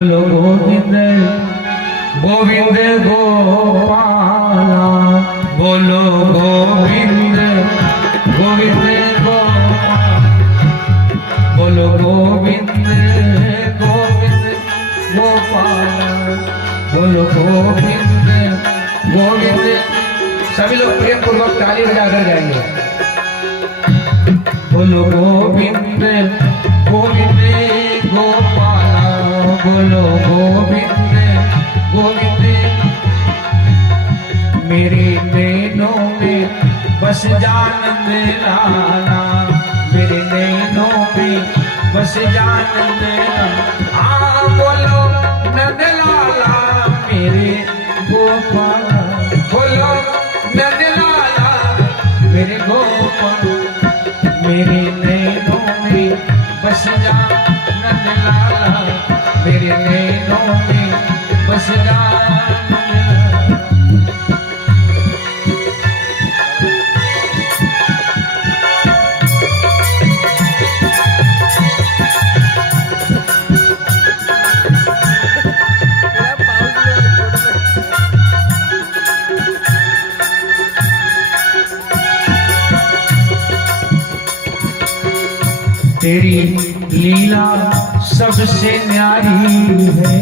बोलो गोविंद गोविंद गोपाला, बोलो गोविंद गोविंद गोपाला, बोलो गोविंद गोविंद गोपाला, बोलो गोविंद गोविंद। सभी लोग प्रेम पूर्वक ताली बजाकर गाएंगे। बोलो गोविंद गोविंद गोपाला, बोलो गोविंद गोविंद। मेरे नैनों में बस जानंद लाला, मेरे नैनों में बस जानंद लाला। बोलो नंद लाला मेरे गोपाला, बोलो नंद लाला मेरे गोपाला। मेरे नैनों में बस जानंद लाला, मेरे नैनों में बस जानंद लाला। तेरी लीला सबसे न्यारी है,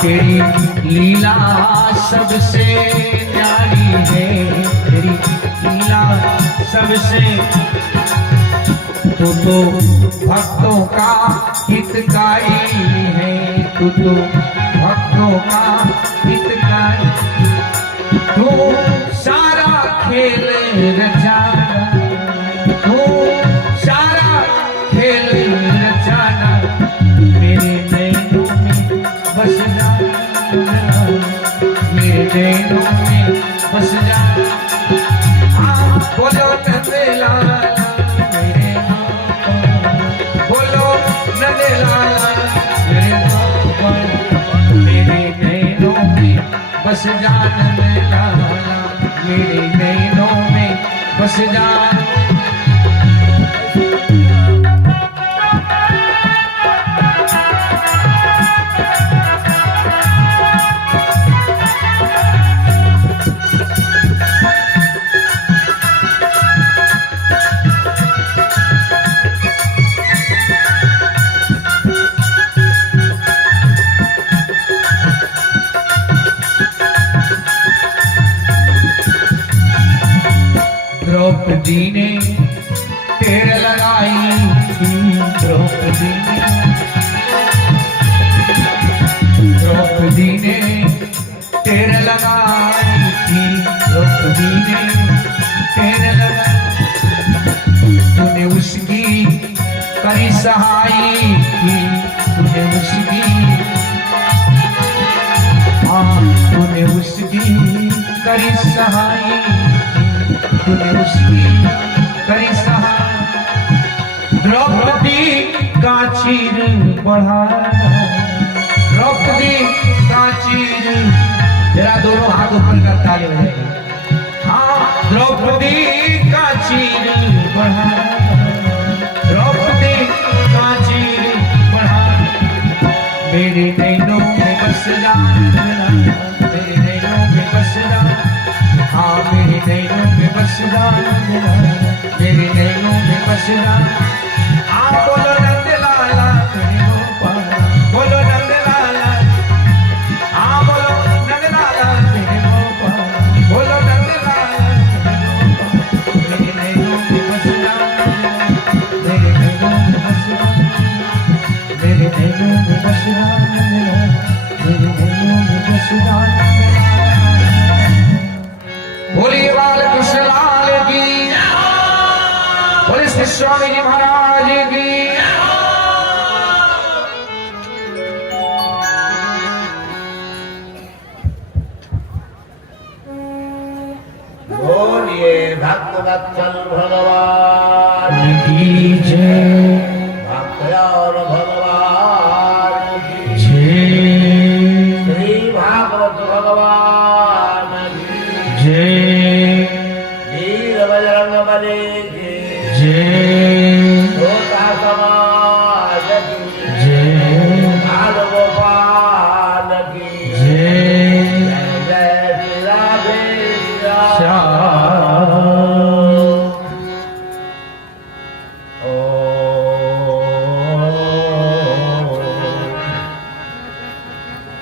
तेरी लीला सबसे न्यारी है, तेरी लीला सबसे। तू तो भक्तों का हितकारी है, तू तो भक्तों का हितकारी। तू सारा खेल रचाना, तू सारा खेल रचाना, मेरे नैनों में बस जाना, मेरे नैनों में बस जाना। बोलो नंद लाला मेरे गोपाल, बोलो नंद लाला मेरे गोपाल। मेरे नैनों में बस जाना लाला, मेरे नैनों में बस जान। द्रौपदी ने टेर लगाई थी, द्रौपदी ने टेर लगाई थी, द्रौपदी ने टेर लगाई। तूने उसकी करी सहाई थी, तूने उसकी, तूने उसकी करी सहाई, तूने उसकी करी सहाय। द्रौपदी का चीर बढ़ा, द्रौपदी का चीर। जरा दोनों हाथ ऊपर कर ताली बजाइए। द्रौपदी का चीर बढ़ा, द्रौपदी का चीर बढ़ा। मेरे नैनों में बस जाना, मेरे नैनों में बस जाना, मेरे नैनों में बस जाना, मेरे नैनों में बस जाना। बोलो नंद लाला मेरे गोपाल, बोलो नंद लाला। बोलो नंद लाला मेरे गोपाल, बोलो नंद लाला मेरे नैनों में बस जाना, मेरे नैनों में बस जाना, मेरे नैनों में बस जाना, मेरे नैनों में बस जाना। बोलिए बालकृष्ण लाल की, बोलिए श्री स्वामी जी महाराज की। बोलिए भक्त वत्सल भगवान की जय, भक्त और भगवान की जय, श्री भागवत भगवान की जय, वीर बजरंग बली की जय। होता समाज की जय बाल गोपाल की जय जय जय श्री राधे श्याम।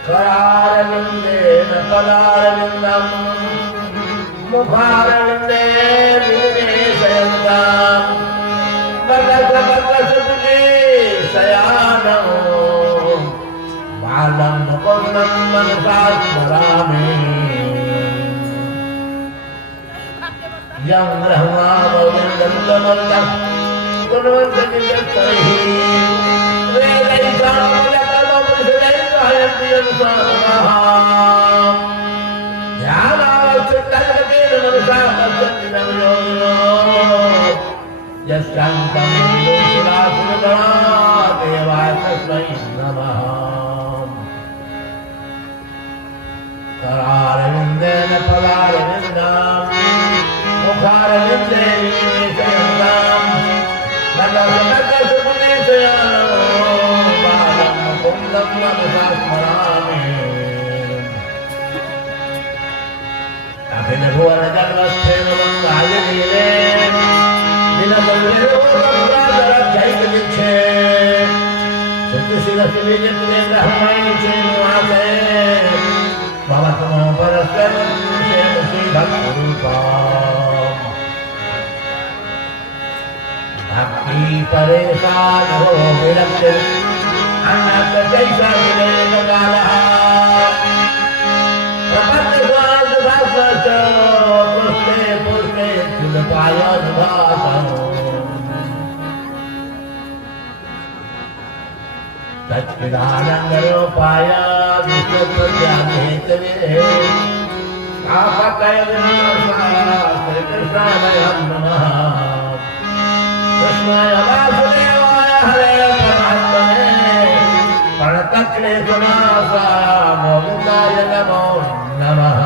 करारविन्देन पदारविन्दम् मुखारविन्दे विनिवेशयन्ताम् बकसबकसुकुले शयानम् बालं मुकुन्दं मनसा स्मरामि यं ब्रह्मावृन्दमल्लः कुर्वन्तनिजत्तैः करारविन्देन पदारविन्दाम् मुखारविन्दे विनिवेशयन्ताम् कुन्दं मनसा स्मरामि अभिनभुवन जन्मस्थेन मङ्गायलीले दिनबल्लेरोदराधरक्षैकदीक्षे श्रुतिशिरसिविजित्रे ग्रहणानि चेन्वासे भवतमो परस्वरं श्रीभक्तिरूपाम् भक्ति परेशान हो विरक्त अनंत जैसा विलेन कालः प्रपंच स्वाद भाषच पुष्टे पुष्टे चुल पायन भाषण सच्चिदानंद रूपाय विष्णु प्रज्ञान हेतवे आपकय श्री कृष्णाय नमः कृष्णाय वासुदेवाय हरे परमात्मने प्रणतक्लेशनाशाय गोविन्दाय नमो नमः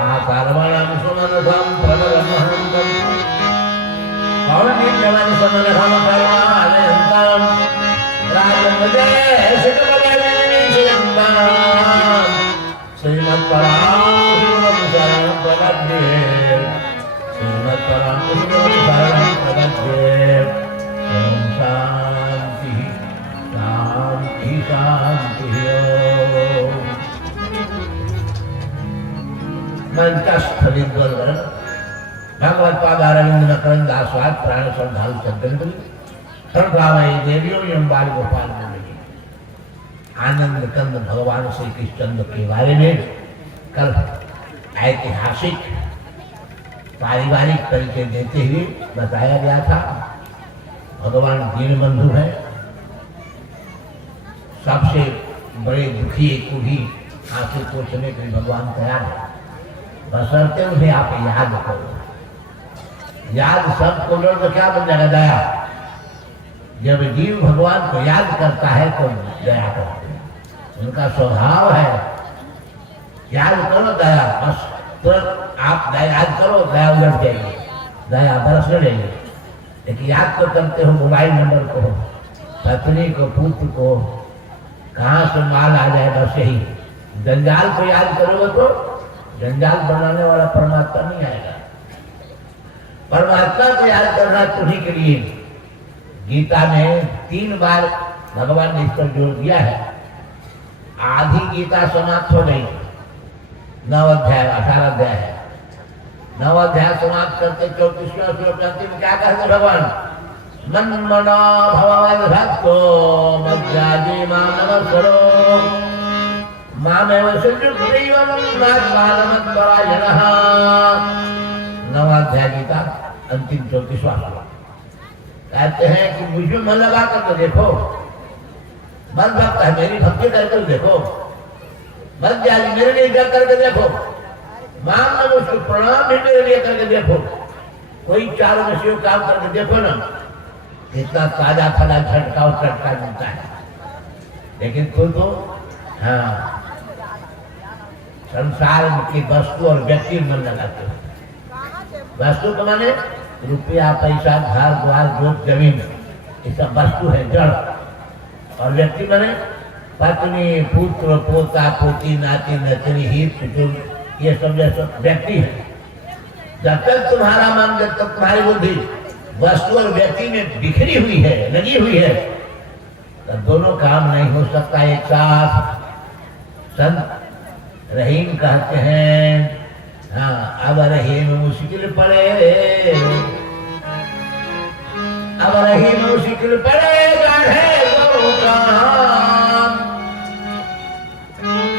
आकर्मणं सुमनसं प्रबलमहन्तं कौण्डिन्यं सुमनसं परमानन्दं राजमजे शिखमजनिषयन्तं श्रीमत्पराशुरं शरणं प्रपद्ये शांति शांति शांति। मंत्रस्थलिद्वल्लर भगवत पादारविंद करंदास्वाद प्राण श्रद्धालु सज्जन सर्वभावई देवियों एवं बाल गोपाल मंडली आनंद कंद भगवान श्री कृष्णचंद्र के बारे में कल ऐतिहासिक पारिवारिक परिचय देते हुए बताया गया था। भगवान दीनबंधु है, सबसे बड़े दुखी को भी आंसू पोछने के लिए भगवान तैयार है, बशर्ते उन्हें आप याद करो। याद सब करो तो क्या बन जाएगा? दया। जब जीव भगवान को याद करता है तो दया करते हैं, उनका स्वभाव है याद करो दया। बस तो आप याद करो दया उलट जाएगी, दया बरसने लेंगे। लेकिन याद तो करते हो मोबाइल नंबर को, पत्नी को, पुत्र को, कहाँ से माल आ जाए, बस यही। जंजाल को याद करोगे तो जंजाल बनाने वाला परमात्मा नहीं आएगा। परमात्मा को याद करना तुम्हीं के लिए गीता में 3 बार भगवान ने इस पर जोर दिया है। आधी गीता समाप्त हो गई, 9 अध्याय 18 अध्याय है। 9 अध्याय समाप्त करते 34वें श्लोक अंतिम क्या कहते भगवान? मन मनो भववद भक्तो मज्जाजी मां नमस्करो मामेव सुजुक्तिवं नात्मानमत्परायणः। 9 अध्याय गीता अंतिम 34वां श्लोक कहते हैं कि मुझे मन लगा कर तो देखो, मन भक्त है, मेरी भक्ति करके देखो, बस जाए मेरे लिए क्या करके देखो, मान लो उसको प्रणाम भी मेरे लिए करके देखो, कोई 4 मसीहों काम करके देखो ना, कितना ताजा फला झटका और चटका मिलता है। लेकिन खुद तो हाँ संसार की वस्तु और व्यक्ति मन लगाते हो। वस्तु को माने रुपया पैसा घर द्वार जोत जमीन ये सब वस्तु है जड़, और व्यक्ति बने पत्नी पुत्र पोता पोती नाती नतनी हित कुटुंब, ये सब जैसे व्यक्ति है। जब तक तुम्हारा मन, जब तक तुम्हारी बुद्धि वस्तु और व्यक्ति में बिखरी हुई है, लगी हुई है, तब दोनों काम नहीं हो सकता एक साथ। संत रहीम कहते हैं, हाँ, अब रहीम मुश्किल पड़े, अब रहीम मुश्किल पड़ेगा है तो काम,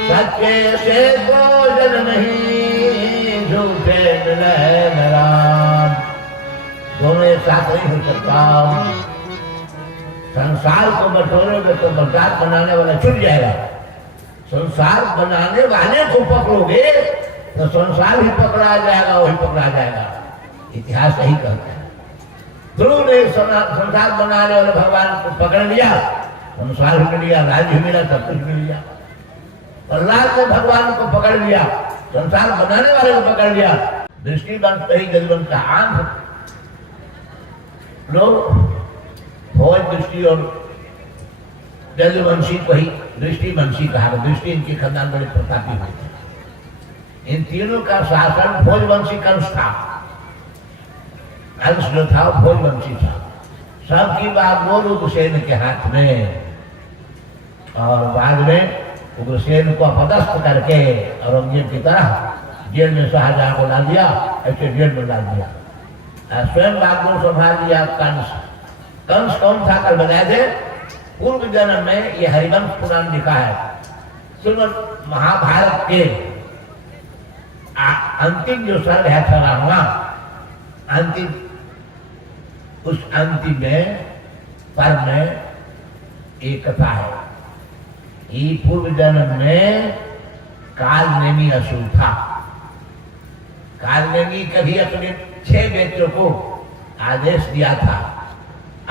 सच्चे से भोजन नहीं झूठे मिले राम। दोनों एक साथ नहीं हो सकता। संसार को बटोरोगे तो बरसात बनाने वाला छूट जाएगा, संसार बनाने वाले को पकड़ोगे तो संसार भी पकड़ा जाएगा, वही पकड़ा जाएगा। इतिहास यही कहता है। ध्रुव ने संसार बनाने वाले भगवान को पकड़ लिया, संसार भी मिल लिया, राज्य भी मिला, सब कुछ मिल लिया। प्रहलाद ने भगवान को पकड़ लिया, संसार बनाने वाले को पकड़ लिया। दृष्टिवंत ही जलवंत का आंध लोग भोज दृष्टि और जलवंशी को ही दृष्टिवंशी कहा। दृष्टि इनकी खानदान बड़े प्रतापी हुए थे। इन तीनों का शासन भोजवंशी कंस था। कंस जो था भोजवंशी था। सबकी बात वो उग्रसेन के हाथ में, और बाद में उग्रसेन को अपदस्थ करके औरंगजेब की तरह जेल में शाहजहां को डाल दिया, ऐसे जेल में डाल दिया। स्वयं बागडोर संभाल लिया कंस। कंस कौन था कल बताए थे। पूर्व जन्म में ये हरिवंश पुराण लिखा है। श्रीमद् महाभारत के अंतिम जो सर्ग है 18वां, अंतिम, उस अंतिम में पर में एक कथा है। ये पूर्व जन्म में कालनेमी असुर था। कालनेमी कभी अपने 6 बेटों को आदेश दिया था,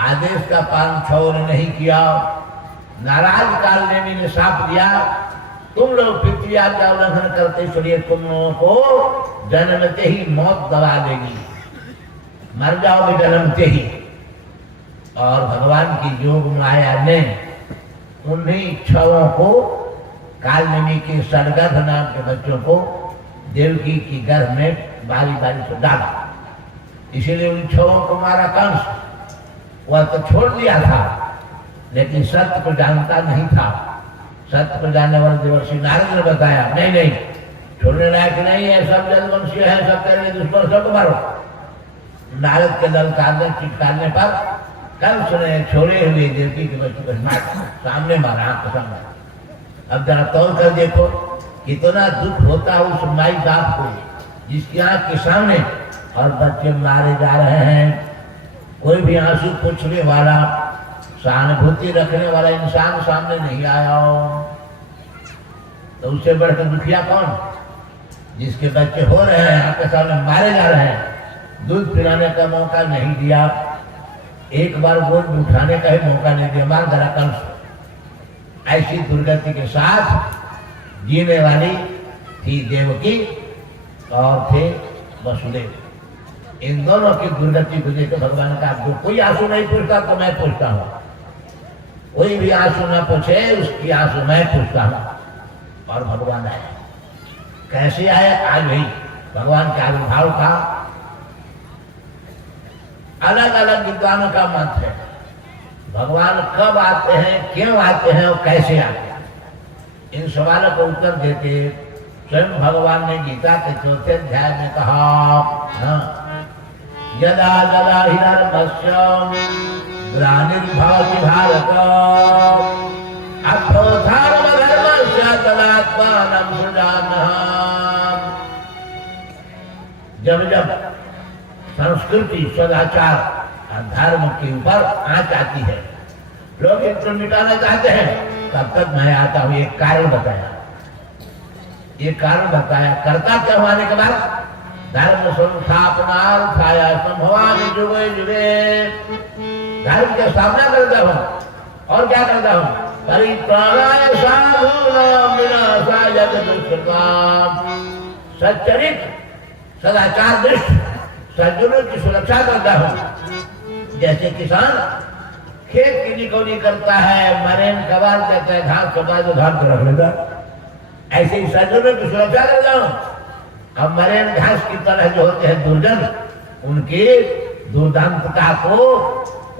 आदेश का पालन 6 ने नहीं किया। नाराज कालनेमी ने शाप दिया, तुम लोग पितृ आज्ञा उल्लंघन करते इसलिए तुम लोगों को जन्मते ही मौत दबा देगी, मर जाओगे जन्मते ही। और भगवान की योग माया ने उन्हीं 6 को, कालनेमी के सड़गर्भ नाम के बच्चों को देवकी की गर्भ में बारी बारी से डाला। इसीलिए उन 6 को मारा कंस। वह तो छोड़ दिया था, लेकिन सत्य को जानता नहीं था। सत्य को जानने वाले देवर्षि नारद ने बताया, नहीं नहीं, छोड़ने लायक नहीं है, सब जलवंशी है, सब तेरे दुश्मन, सबको मारो। नारद के ललकारने चिटकारने पर कंस ने छोड़े हुए देवकी के बच्चों को मारा, सामने मारा, आंख के सामने। अब जरा तौल कर देखो कितना दुख होता है उस माई बाप को जिसकी आंख के सामने और बच्चे मारे जा रहे हैं। कोई भी आंसू पूछने वाला, सहानुभूति रखने वाला इंसान सामने नहीं आया हो, तो उससे बढ़कर दुखिया कौन? जिसके बच्चे हो रहे हैं, आपके सामने मारे जा रहे हैं, दूध पिलाने का मौका नहीं दिया, एक बार गोद में उठाने का ही मौका नहीं दिया, मार डाला कंस। ऐसी दुर्गति के साथ जीने वाली थी देवकी और थे वसुदेव। इन दोनों की दुर्गति को देखकर भगवान का जो कोई आंसू नहीं पूछता तो मैं पूछता हूँ, कोई भी आंसू न पूछे उसकी आंसू मैं पूछता हूँ। और भगवान आए। कैसे आए? आज भी भगवान का आविर्भाव था। अलग अलग विद्वानों का मत है भगवान कब आते हैं, क्यों आते हैं और कैसे आते हैं। इन सवालों को उत्तर देते स्वयं भगवान ने गीता के 4थे अध्याय में कहा, यदा यदा हिरण्यस्य ग्लानिर्भवति भारत अभ्युत्थानमधर्मस्य तदात्मानं सृजाम्यहम्। जब जब संस्कृति सदाचार और धर्म के ऊपर आंच आती है, लोग इसको मिटाना चाहते हैं, तब तक मैं आता हूँ। एक कारण बताया, ये कारण बताया, करता क्या होने के बाद धर्म संस्थापनार्थाय संभवामि जुगे जुगे। धर्म का स्थापना करता हूँ और क्या करता हूँ, परित्राणाय साधूनां विनाशाय दुष्कृताम्। सच्चरित, सदाचार दृष्ट, सज्जनों की सुरक्षा करता हूँ। जैसे किसान खेत की निकौनी करता है, मरेन कबार देता है, घास कबार तो धान को रख लेता, ऐसे ही सज्जनों की सुरक्षा करता हूँ। अब मरेन घास की तरह जो होते हैं दुर्जन, उनकी दुर्दांतता को,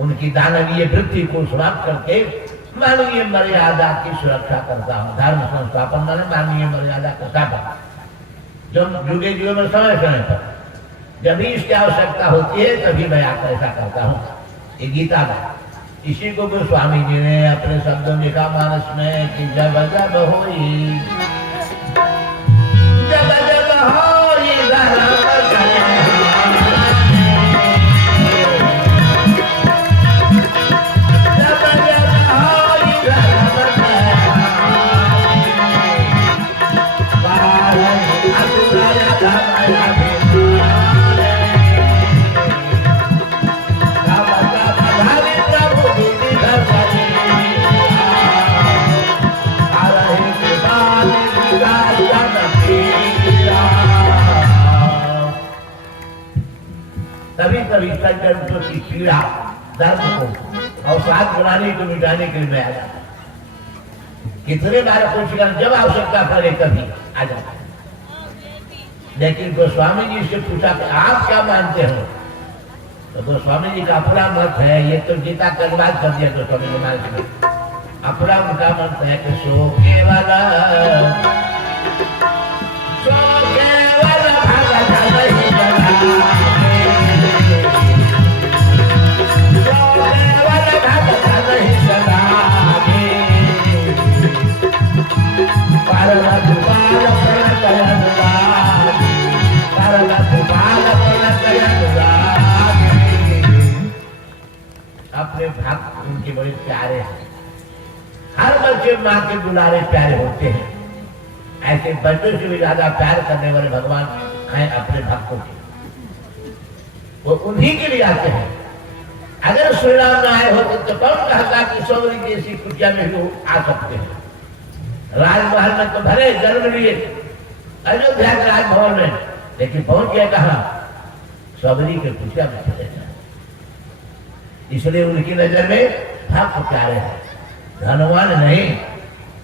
उनकी दानवीय वृत्ति को समाप्त करके मानवीय मर्यादा की सुरक्षा करता हूँ। धर्म संस्थापन माने मानवीय मर्यादा का स्थापन। जब जुगे जुगे में समय समय पर जब भी इसकी आवश्यकता होती है तभी मैं आपका ऐसा करता हूँ। ये गीता में इसी को गोस्वामी जी ने अपने शब्दों में लिखा मानस में कि जब जब होई जब जब होई कभी सज्जनों की पीड़ा दर्द को और साथ बनाने को मिटाने के लिए मैं आ जाता हूँ। कितने बार पूछेगा जब आवश्यकता पड़े तभी आ जाता है। लेकिन गोस्वामी जी से पूछा कि आप क्या मानते हो, तो गोस्वामी जी का अपना मत है। ये तो गीता का अनुवाद कर दिया गोस्वामी जी महाराज ने। अपना उनका मत है कि सो केवल भगत नहीं बना अपने भक्त उनके बड़े प्यारे हैं। हर बच्चे माँ के दुलारे प्यारे होते हैं। ऐसे बच्चों से भी ज्यादा प्यार करने वाले भगवान हैं अपने भक्तों के। वो उन्हीं के लिए आते हैं। अगर श्री राम न आए होते तो कौन कहता कि सौरी जैसी कुटिया में भी आ सकते हैं। राजमहल में तो भले जन्म लिए अयोध्या के राजभवन में, लेकिन पहुंच गए कहा सबरी के कुटिया में चले जाए। इसलिए उनकी नजर में भक्त प्यारे हैं, धनवान नहीं,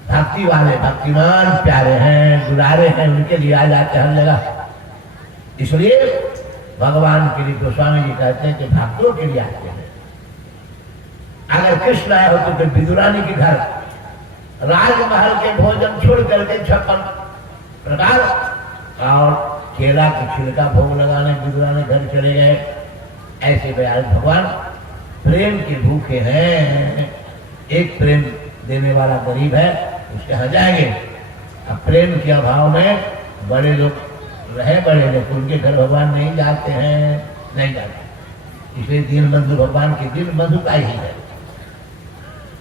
भक्ति वाले भक्तिमान प्यारे हैं, दुलारे हैं, उनके लिए आ जाते हर जगह। इसलिए भगवान के लिए गोस्वामी जी कहते हैं कि भक्तों के लिए आते हैं। अगर कृष्ण आए होते तो विदुरानी के घर राजमहल के भोजन छोड़ करके 56 प्रकार और केला की छिलका भोग लगाने विदुरानी घर चले गए। ऐसे आज भगवान प्रेम के भूखे हैं। एक प्रेम देने वाला गरीब है, उसके यहाँ जाएंगे। अब प्रेम के अभाव में बड़े लोग रहे, बड़े लोग उनके घर भगवान नहीं जाते हैं, नहीं जाते। इसलिए दीन बंधु भगवान के दिल मधुता ही है।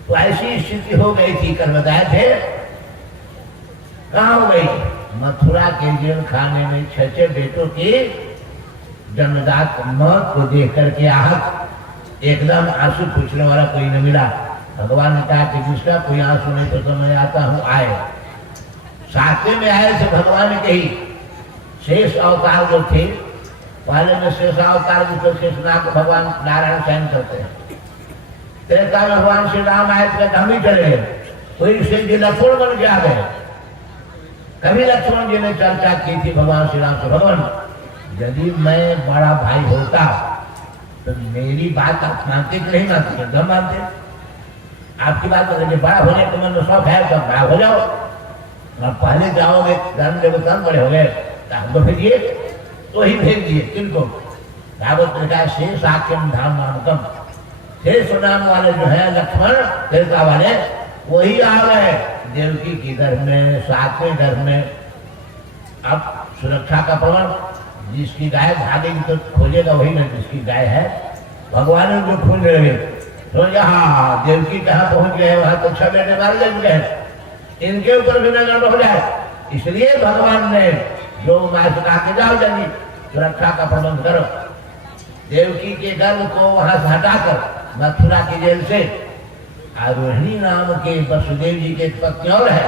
तो ऐसी स्थिति हो गई थी, कर बताए थे कहाँ हो गई। मथुरा के जेल खाने में 6 बेटों की जन्मदात मौत को देख करके आहत एकदम आंसू पूछने वाला कोई न मिला। भगवान ने कहा कि जिसका कोई आंसू नहीं तो मैं आता हूँ, आए। सातवें में आए थे भगवान ने कही शेष अवतार जो थे, पहले में शेष अवतार जो शेषनाग भगवान नारायण सहन करते हैं। त्रेता में भगवान श्री राम आए थे, हम ही चले गए। कोई से जी लक्ष्मण बन के आ गए। कभी लक्ष्मण जी ने चर्चा की थी भगवान श्री राम से, भगवान यदि मैं बड़ा भाई होता तो मेरी बात आप मानते कि नहीं मानते? एकदम मानते। आपकी बात अगर बड़ा होने के मन में शौक है तो बड़ा हो जाओ, और पहले जाओगे धर्म देवता बड़े हो गए तो हमको भेजिए। तो ही भेज दिए। किनको? भागवत ने कहा शेष आख्यम धाम नामकम, शेष नाम वाले जो है लक्ष्मण देवता वाले वही आ गए देवकी की घर में, 7वें घर में। अब सुरक्षा का प्रमाण, जिसकी गाय भागेगी तो खोजेगा वही ना जिसकी गाय है। भगवान ने जो खोज लगे तो हाँ देवकी कहाँ पहुंच गए, वहां तो 6 बेटे मार गए, इनके ऊपर भी नजर हो जाए। इसलिए भगवान ने जो मार कहा के जाओ जल्दी सुरक्षा का प्रबंध करो। देवकी के गर्भ को वहां से हटाकर मथुरा की जेल से आरोहिणी नाम के वसुदेव जी के पत्नी और है,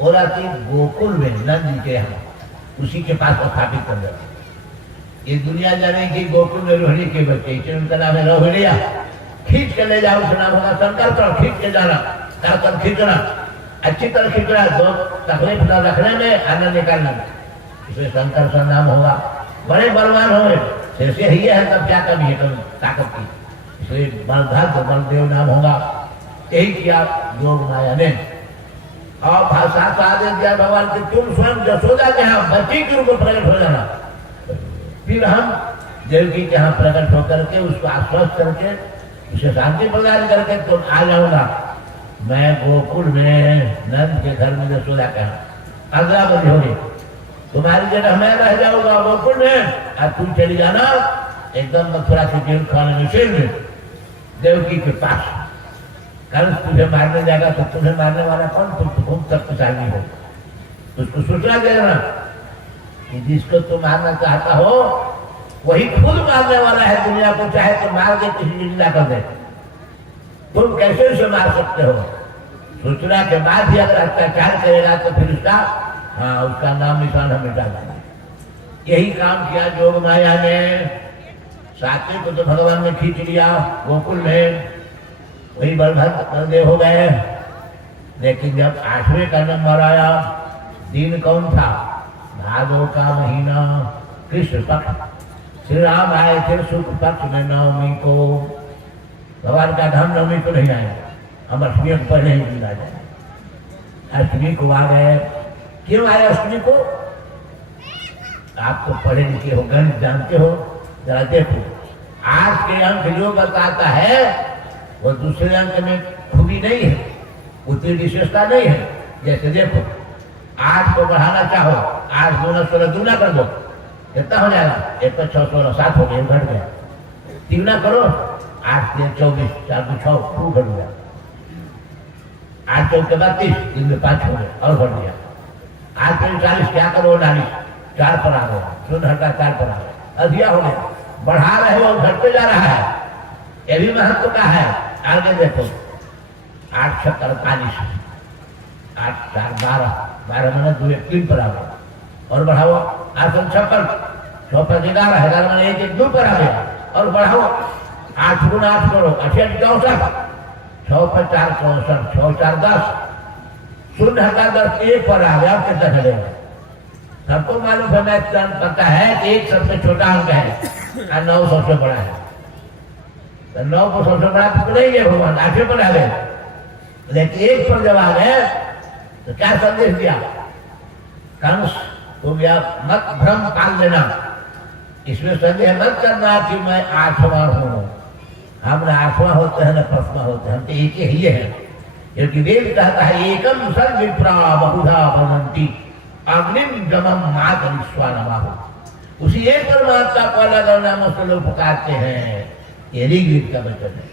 वो रहती गोकुल में नंद जी के यहाँ, उसी के पास स्थापित कर दिया। ये दुनिया जाने की गोकुल में रोहिणी के बच्चे, इसलिए उनका नाम है रोहिणिया। खींच के ले जाओ, उसका नाम होगा शंकर। खींच के जाना, कर खींचना, अच्छी तरह खींचना, दो तकलीफ न रखने में, आनंद निकालने में, इसलिए शंकर का नाम होगा। बड़े बलवान होंगे, जैसे ही है तब क्या कमी है कभी ताकत की, इसलिए बलभद्र बलदेव नाम होगा। यही किया योग माया ने, और भाषा आदेश दिया भगवान के, तुम स्वयं जसोदा के यहाँ बच्ची के रूप में प्रकट हो जाना। फिर हम देवकी के यहाँ प्रकट होकर के उसको आश्वस्त करके उसे शांति प्रदान करके तुम आ जाऊंगा। मैं गोकुल में नंद के घर में जसोदा के यहाँ 15 बजे होगी, तुम्हारी जगह मैं रह जाऊंगा गोकुल में, और तुम चली जाना एकदम मथुरा के जेल खाने में, शेर में, देवकी के पास। कल तुझे मारने जाएगा तो तुम्हें मारने वाला कौन? तुम खूब शक्तिशाली हो, उसको सूचना दे देना कि जिसको तुम मारना चाहता हो वही खुद मारने वाला है दुनिया को, चाहे तो मार दे, किसी जिंदा कर दे, तुम कैसे उसे मार सकते हो? सूचना के बाद ही अगर अत्याचार करेगा तो फिर उसका नाम निशान हम मिटा देंगे। यही काम किया जोग माया ने। सातवें को तो भगवान ने खींच लिया गोकुल में, वही बलदेव हो गए। लेकिन जब 8वें का नंबर आया, दिन कौन था? भादो का महीना, कृष्ण पक्ष। श्री राम आए थे शुक्ल पक्ष में नवमी को। भगवान का धाम नवमी को नहीं आए, हम अष्टमी को पहले ही दिन आ जाए। अष्टमी को आ गए। क्यों आए अष्टमी को? आप तो पढ़े लिखे हो, गणित जानते हो, जरा देखो आज के अंक जो बताता है वो दूसरे अंक में खूबी नहीं है, उतनी विशेषता नहीं है। जैसे देखो 8 को बढ़ाना चाहो, 8 दूना 16, दूना कर दो, कितना हो जाएगा? 1 तो 6 16 7 हो गया, घट गया। तीना करो, 8 3 24, 4 2 6, खूब घट गया। 8 चौक के बाद 30, 3 में 5 हो गया और घट गया। 8 में 40, क्या करो? 49, 4 पर आ गया, 0 हटा 4 पर आ गया, अधिया हो गया। बढ़ा रहे हो, घटते जा रहा है, ये भी महत्व का है। आगे देखो 8 6 48, 8 4 12, 12 मैंने 2 1 3 पर आ गया, और बढ़ाओ 8 56, 6 पर 11, 11 मैंने 1 1 2 पर आ गया, और बढ़ाओ 8 गुना 8 करो, 8 64, 6 पर 4 64, 6 4 10, 0 हटा 10, 1 पर आ गया। कितना चलेगा? सबको मालूम है, मैं पता है कि 1 सबसे छोटा अंक है और 9 सबसे बड़ा है। तो 9 को सबसे बड़ा पकड़ेंगे भगवान, 8 पर आ गए। लेकिन 1 पर जब आ गए तो क्या संदेश दिया? कंस तुम यह मत भ्रम पाल लेना, इसमें संदेह मत करना कि मैं 8वां हूं। हम न 8वां होते हैं न 5वां होते हैं, हम तो एक ही है। क्योंकि वेद कहता है एकम सर्व विप्रा बहुधा भवन्ति अग्निम गमम मात विश्वानवाहु। उसी एक परमात्मा को अलग अलग नामों से लोग पुकारते हैं। ये ऋग्वेद का वचन है।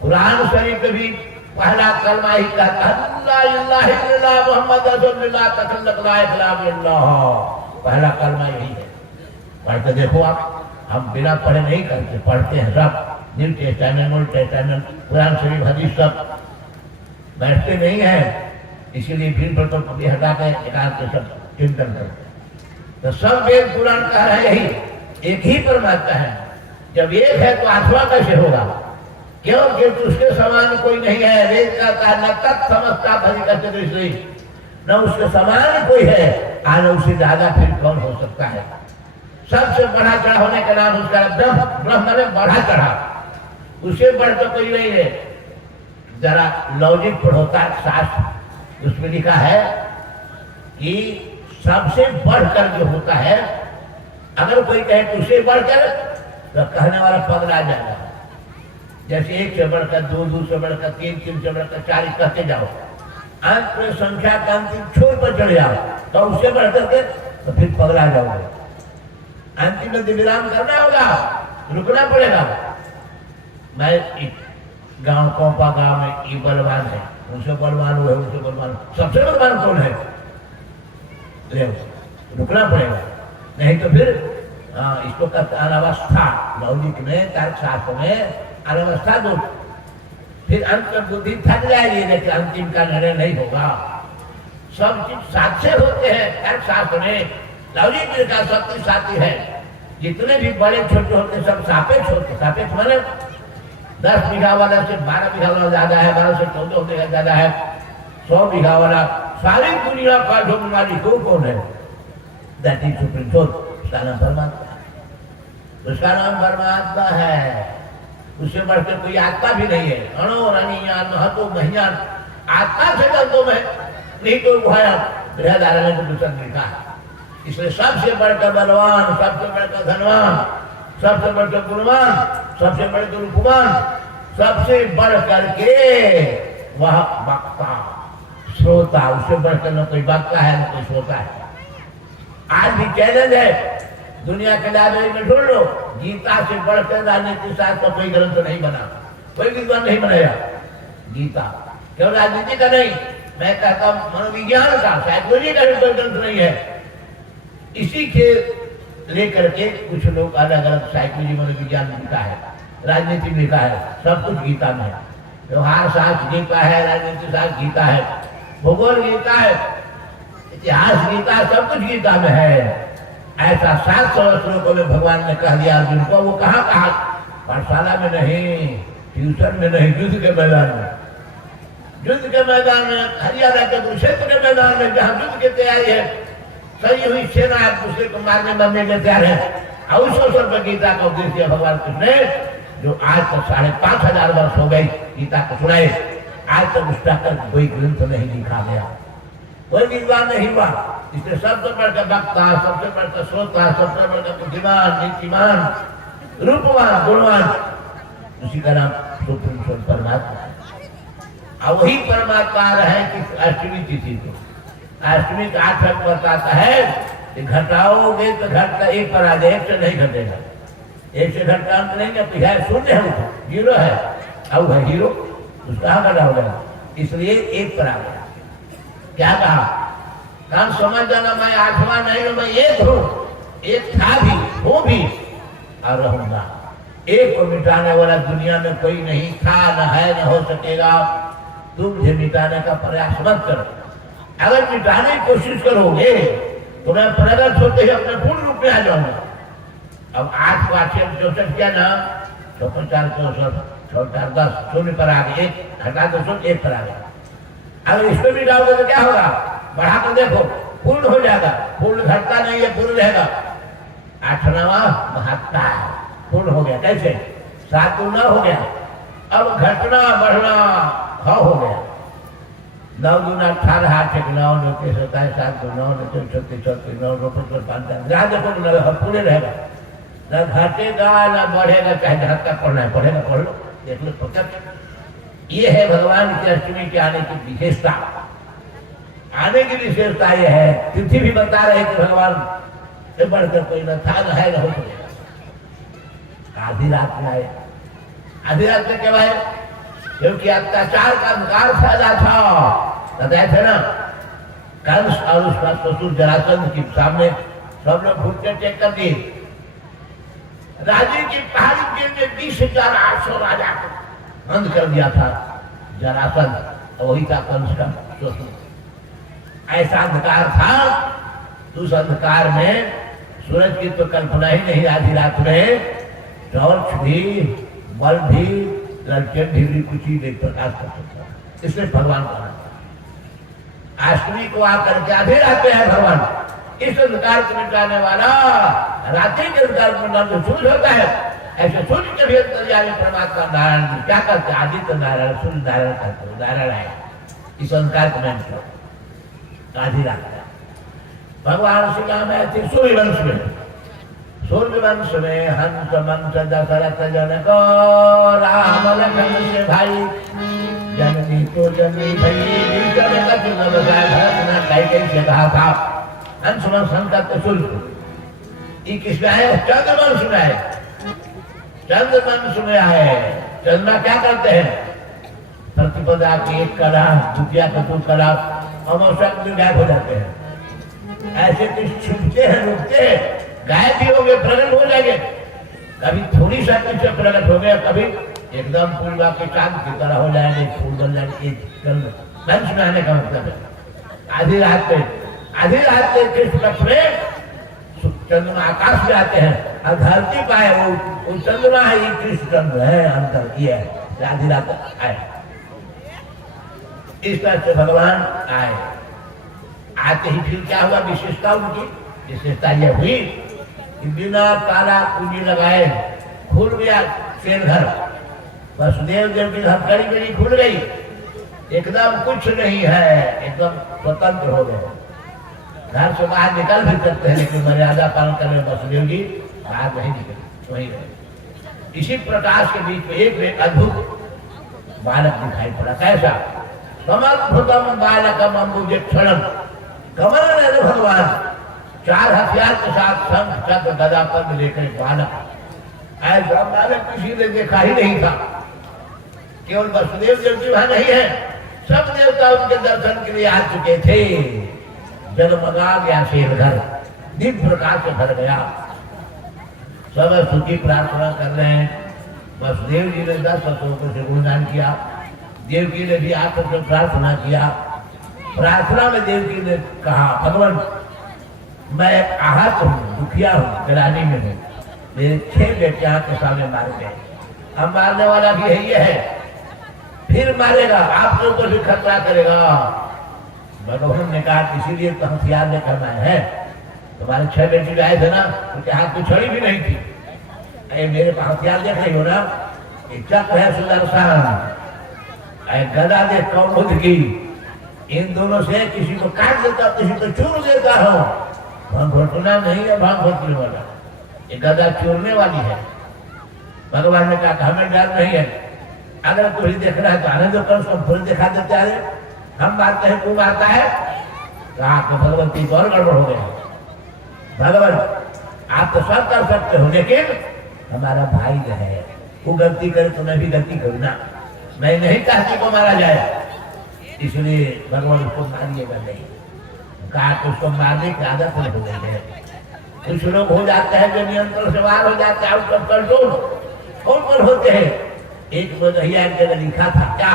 कुरान शरीफ में भी पहला कलमा ही कहता है ला इलाहा इल्लल्लाह मुहम्मद रसूलुल्लाह तकल्लक ला इलाहा इल्लल्लाह। पहला कलमा यही है। पढ़ते देखो आप, हम बिना पढ़े नहीं करते, पढ़ते हैं सब। New Testament, Old Testament, Quran शरीफ, हदीस सब बैठते नहीं है। इसीलिए फिर पर तो कभी हटा के एकांत के सब चिंतन करते। तो सब वेद पुराण कह रहे यही, एक ही परमात्मा है। जब एक है तो 8वां कैसे होगा? क्यों? क्योंकि उसके समान कोई नहीं है। वेद कहता है न तत्समस्ता भजिकस्य, न उसके समान कोई है, और उससे ज्यादा फिर कौन हो सकता है? सबसे बढ़ा चढ़ा होने का नाम उसका ब्रह्म। ब्रह्म में बढ़ा चढ़ा, उससे बढ़ तो कोई नहीं है। जरा लॉजिक पढ़ोता शास्त्र, उसमें लिखा है कि सबसे बढ़कर जो होता है, अगर कोई कहे कि उससे बढ़कर, तो कहने वाला पगला जाएगा। जैसे 1 से बढ़कर 2, 2 से बढ़कर 3, 3 से बढ़कर 4 कहते जाओ, अंत में संख्या का अंतिम छोर पर चढ़ जाओ, तो उससे बढ़कर के तो फिर पगला जाओगे। अंतिम में विराम करना होगा, रुकना पड़ेगा। मैं गांव कोंपा गांव में ये बलवान है, उनसे बलवान हुए, उनसे बलवान, सबसे बलवान कौन है? रुकना पड़ेगा, नहीं तो फिर इसको कहते अनावस्था। लौकिक में, तर्कशास्त्र में अनावस्था दो, फिर अंत में बुद्धि थक जाएगी, लेकिन अंतिम का निर्णय नहीं होगा। सब चीज साथ से होते हैं। तर्कशास्त्र में लौकिक का शक्ति साथी है, जितने भी बड़े छोटे होते सब सापेक्ष होते। सापेक्ष माने 10 बीघा वाला से 12 बीघा वाला ज्यादा है, 12 से 14 बीघा ज्यादा है, 100 बीघा वाला। सारी दुनिया का जो बीमारी को कौन है? दैट इज सुप्रीम सोल, उसका नाम परमात्मा है। उसका नाम परमात्मा है। उससे बढ़कर कोई आत्मा भी नहीं है। अणो रणीयान महतो महियान, आत्मा से जब तो मैं नहीं तो बृहदारण्य में तो दूसरा लिखा है। इसलिए सबसे बढ़कर बलवान, सबसे बढ़कर धनवान, सबसे बढ़कर गुणवान, सबसे बढ़कर रूपवान, सबसे बढ़ करके वह वक्ता श्रोता, उससे बढ़कर न कोई वक्ता है न कोई श्रोता है। आज भी चैलेंज है, दुनिया के लाइब्रेरी में ढूंढ लो, गीता से बढ़कर राजनीति शास्त्र का कोई ग्रंथ नहीं बना, कोई विद्वान नहीं बनाया गीता। क्यों? राजनीति का नहीं, मैं कहता हूं मनोविज्ञान का, साइकोलॉजी का कोई ग्रंथ नहीं है। इसी के लेकर के कुछ लोग अलग अलग साइकोलॉजी मनोविज्ञान लिखा है, राजनीति लिखा है, सब कुछ गीता में है। व्यवहार शास्त्र गीता है, राजनीति शास्त्र गीता है, भूगोल गीता है, इतिहास गीता, सब कुछ गीता में है। ऐसा 700 श्लोकों में भगवान ने कह दिया अर्जुन को। वो कहाँ कहा? पाठशाला में नहीं, ट्यूशन में नहीं, युद्ध के मैदान में। युद्ध के मैदान में, हरियाणा के कुरुक्षेत्र के मैदान में, जहाँ युद्ध की तैयारी है, सही हुई सेना एक दूसरे को मारने मरने के तैयार है। और उस अवसर पर गीता का उपदेश दिया भगवान कृष्ण ने, जो आज तक 5,500 वर्ष हो गए गीता को सुनाए। आज तक उसका कोई ग्रंथ नहीं लिखा गया, कोई विद्वान नहीं हुआ। इसलिए सबसे बढ़कर वक्ता, सबसे बढ़कर श्रोता, सबसे बढ़कर बुद्धिमान, नीतिमान, रूपवान, गुणवान, उसी का नाम सुप्रीम सोल परमात्मा है। और वही परमात्मा रहे कि अष्टमी तिथि को, अष्टमी का 8 अंक बताता है कि घटाओगे तो घटता 1 पर आ जाए, 1 से नहीं घटेगा, 1 से घटता अंत नहीं है, शून्य है, वो जीरो है। अब है हीरो, उसका घटा होगा, इसलिए 1 पर आ गया। क्या कहा? काम समझ जाना, मैं 8वां नहीं हूं, मैं 1 हूं, 1 था भी, हूं भी और रहूंगा। 1 को मिटाने वाला दुनिया में कोई नहीं था, न है, न हो सकेगा। तुम मुझे मिटाने का प्रयास मत करो। अगर मिटाने की कोशिश करोगे तो मैं प्रगट होते ही अपने पूर्ण रूप में आ जाऊंगा। अब 8 को 8 64 क्या ना, 54 64 64 10 शून्य पर आ गए, 1 घटा दो 1 पर आ गया। अगर इसको भी डालोगे तो क्या होगा? बढ़ा कर देखो, पूर्ण हो जाएगा। पूर्ण घटता नहीं है, पूर्ण रहेगा। 8वां महत्ता है, पूर्ण हो गया। कैसे? 7 को 9 हो गया। अब घटना बढ़ना हो गया। 9 दूना 18 8 1 9 9 के 27 7 को 9 9 36 36 9 9 5 5 याद रखो, पूरे रहेगा, न घटेगा न बढ़ेगा। चाहे जहां तक पढ़ना है पढ़ेगा, पढ़ लो, देख लो, प्रत्यक्ष। ये है भगवान की अष्टमी के आने की विशेषता। आने की विशेषता ये है, तिथि भी बता रहे कि भगवान से बढ़कर कोई न था, न है, न हो सकेगा। आधी रात में आए। आधी रात में क्यों आए? क्योंकि अत्याचार का अंधकार फैला था। बताए थे ना, कंस और उसका ससुर जरासंध के सामने सब लोग घुटने टेक कर दिए। राज्य की पहाड़ी के 20,800 राजा को बंद कर दिया था जरासंध, वही था कंस का ससुर। ऐसा अंधकार था, उस अंधकार में सूरज की तो कल्पना ही नहीं। आधी रात में टॉर्च भी, बल्ब भी, ललटेन भी कुछ ही देख प्रकाश कर सकता है। इसलिए भगवान का अष्टमी को आकर के आधी रात में है भगवान। इस अंधकार को मिटाने वाला, रात्रि के अंधकार को मिटाने जो सूर्य होता है, ऐसे सूर्य के भी अंतर्यामी परमात्मा नारायण जी क्या करते? आदित्य नारायण, सूर्य नारायण करते, नारायण है। इस अंधकार को मैं आधी रात में भगवान श्री राम आए थे सूर्यवंश में। सूर्यवंश में हंस मंस दशरथ जनक राम लखन से भाई, जननी तो जननी भई कैसे कहा था। हंस वंश हंस सूर्य, ये किसमें आए? चंद्रवंश में आए। चंद्रवंश में आए। चंद्रमा क्या करते हैं? प्रतिपदा की 1 कला, द्वितीया का 2 कला, अमावस्या को गायब हो जाते हैं। ऐसे कुछ छुपते हैं, रुकते हैं, गायब भी हो गए, प्रकट हो जाएंगे। कभी थोड़ी सा कुछ प्रकट हो गया, कभी एकदम पूर्णिमा के चांद की तरह हो जाएंगे, फूल बन जाएंगे। वंश में आने का मतलब है आधी रात में। आधी रात में कृष्ण पक्ष में चंद्रमा आकाश में आते हैं। और धरती पाए वो चंद्रमा है, ये कृष्ण चंद्र है, अंतर ये है, राधे रात आए। इस तरह से भगवान आए। आते ही फिर क्या हुआ, विशेषता उनकी विशेषता यह हुई कि बिना ताला पूंजी लगाए खुल गया शेर घर। वसुदेव देव की हथकड़ी मेरी खुल गई, एकदम कुछ नहीं है, एकदम स्वतंत्र हो गए। घर से बाहर निकल भी सकते हैं, लेकिन मर्यादा पालन करने वसुदेव जी बाहर नहीं निकले, वहीं रहे। इसी प्रकाश के बीच में एक अद्भुत बालक दिखाई पड़ा। कैसा? कमल भुतम बालकम अम्बुज क्षणम। कमल ने भगवान 4 हथियार के साथ शंख चक्र गदा पद्म लेकर बालक ऐसा बालक किसी ने देखा ही नहीं था। केवल वसुदेव देव जी वहां नहीं है, सब देवता उनके दर्शन के लिए आ चुके थे। जगमगा गया शेर घर, दिव्य प्रकाश से भर गया। सब स्तुति प्रार्थना कर रहे हैं। वसुदेव जी ने 10 श्लोकों से गुणगान किया, देवकी ने भी आकर से प्रार्थना किया। प्रार्थना में देवकी ने कहा, भगवान मैं आहत हूँ, दुखिया हूँ, गिरानी में हूँ, मेरे 6 बेटे आपके सामने मारे गए, अब मारने वाला भी है, ये है, फिर मारेगा, आप लोग को भी खतरा करेगा। भगवान ने कहा इसीलिए तो हथियार लेकर आए हैं। तुम्हारे 6 बेटे जो आए थे ना, उनके हाथ में छड़ी भी नहीं थी। अरे मेरे पास हथियार देख रही हो ना, एक चक्र है सुदर्शन, गदा देख कौमुद की, इन दोनों से किसी को काट देता, किसी को चूर देता हो। भांग घोटना नहीं है, भांग घोटने वाला, ये गदा चूरने वाली है। भगवान ने कहा हमें डर नहीं है, अगर तुझे देख रहा है तो आने दो, कर उसको फूल दिखा देते हैं, हम मारते हैं, तू मारता है। कहा तो भगवती को और गड़बड़ हो गया। भगवान आप तो सब कर सकते हो, लेकिन हमारा भाई जो है वो गलती करे तो मैं भी गलती करूँ ना, मैं नहीं चाहती को मारा जाए, इसलिए भगवान उसको मारिएगा नहीं। कहा तो उसको मारने की आदत हो गई है। कुछ लोग हो जाते हैं जो नियंत्रण से बाहर हो जाते हैं, आउट ऑफ कंट्रोल। कौन कौन होते हैं? एक बदहिया ने लिखा था, क्या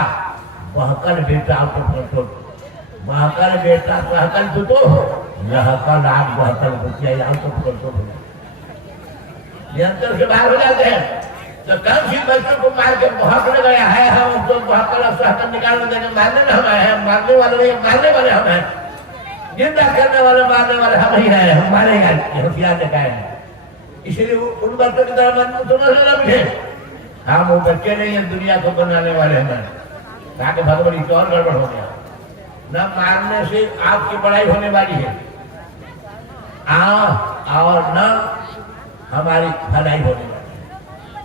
बहकल बेटा आउट ऑफ कंट्रोल, बहकल बेटा सहकल पुतो हो, रहकल आग बहकल बुतिया आउट ऑफ कंट्रोल, नियंत्रण से बाहर हो जाते हैं। तो कम सी बच्चों को मार के बहकने गया है, हम उसको बहकल और सहकल निकालने देने, मारने में हम आए हैं, मारने वाले नहीं, मारने वाले हम हैं, जिंदा करने वाले मारने वाले हम ही हैं, हम मारेगा हथियार दिखाए हैं। इसलिए उन बच्चों की तरह मन में समझ लेना मुझे, हम वो बच्चे नहीं है, दुनिया को बनाने वाले हैं। ताकि भगवान की और गड़बड़ हो गया, न मारने से आपकी बड़ाई होने वाली है और न हमारी भलाई होने वाली है।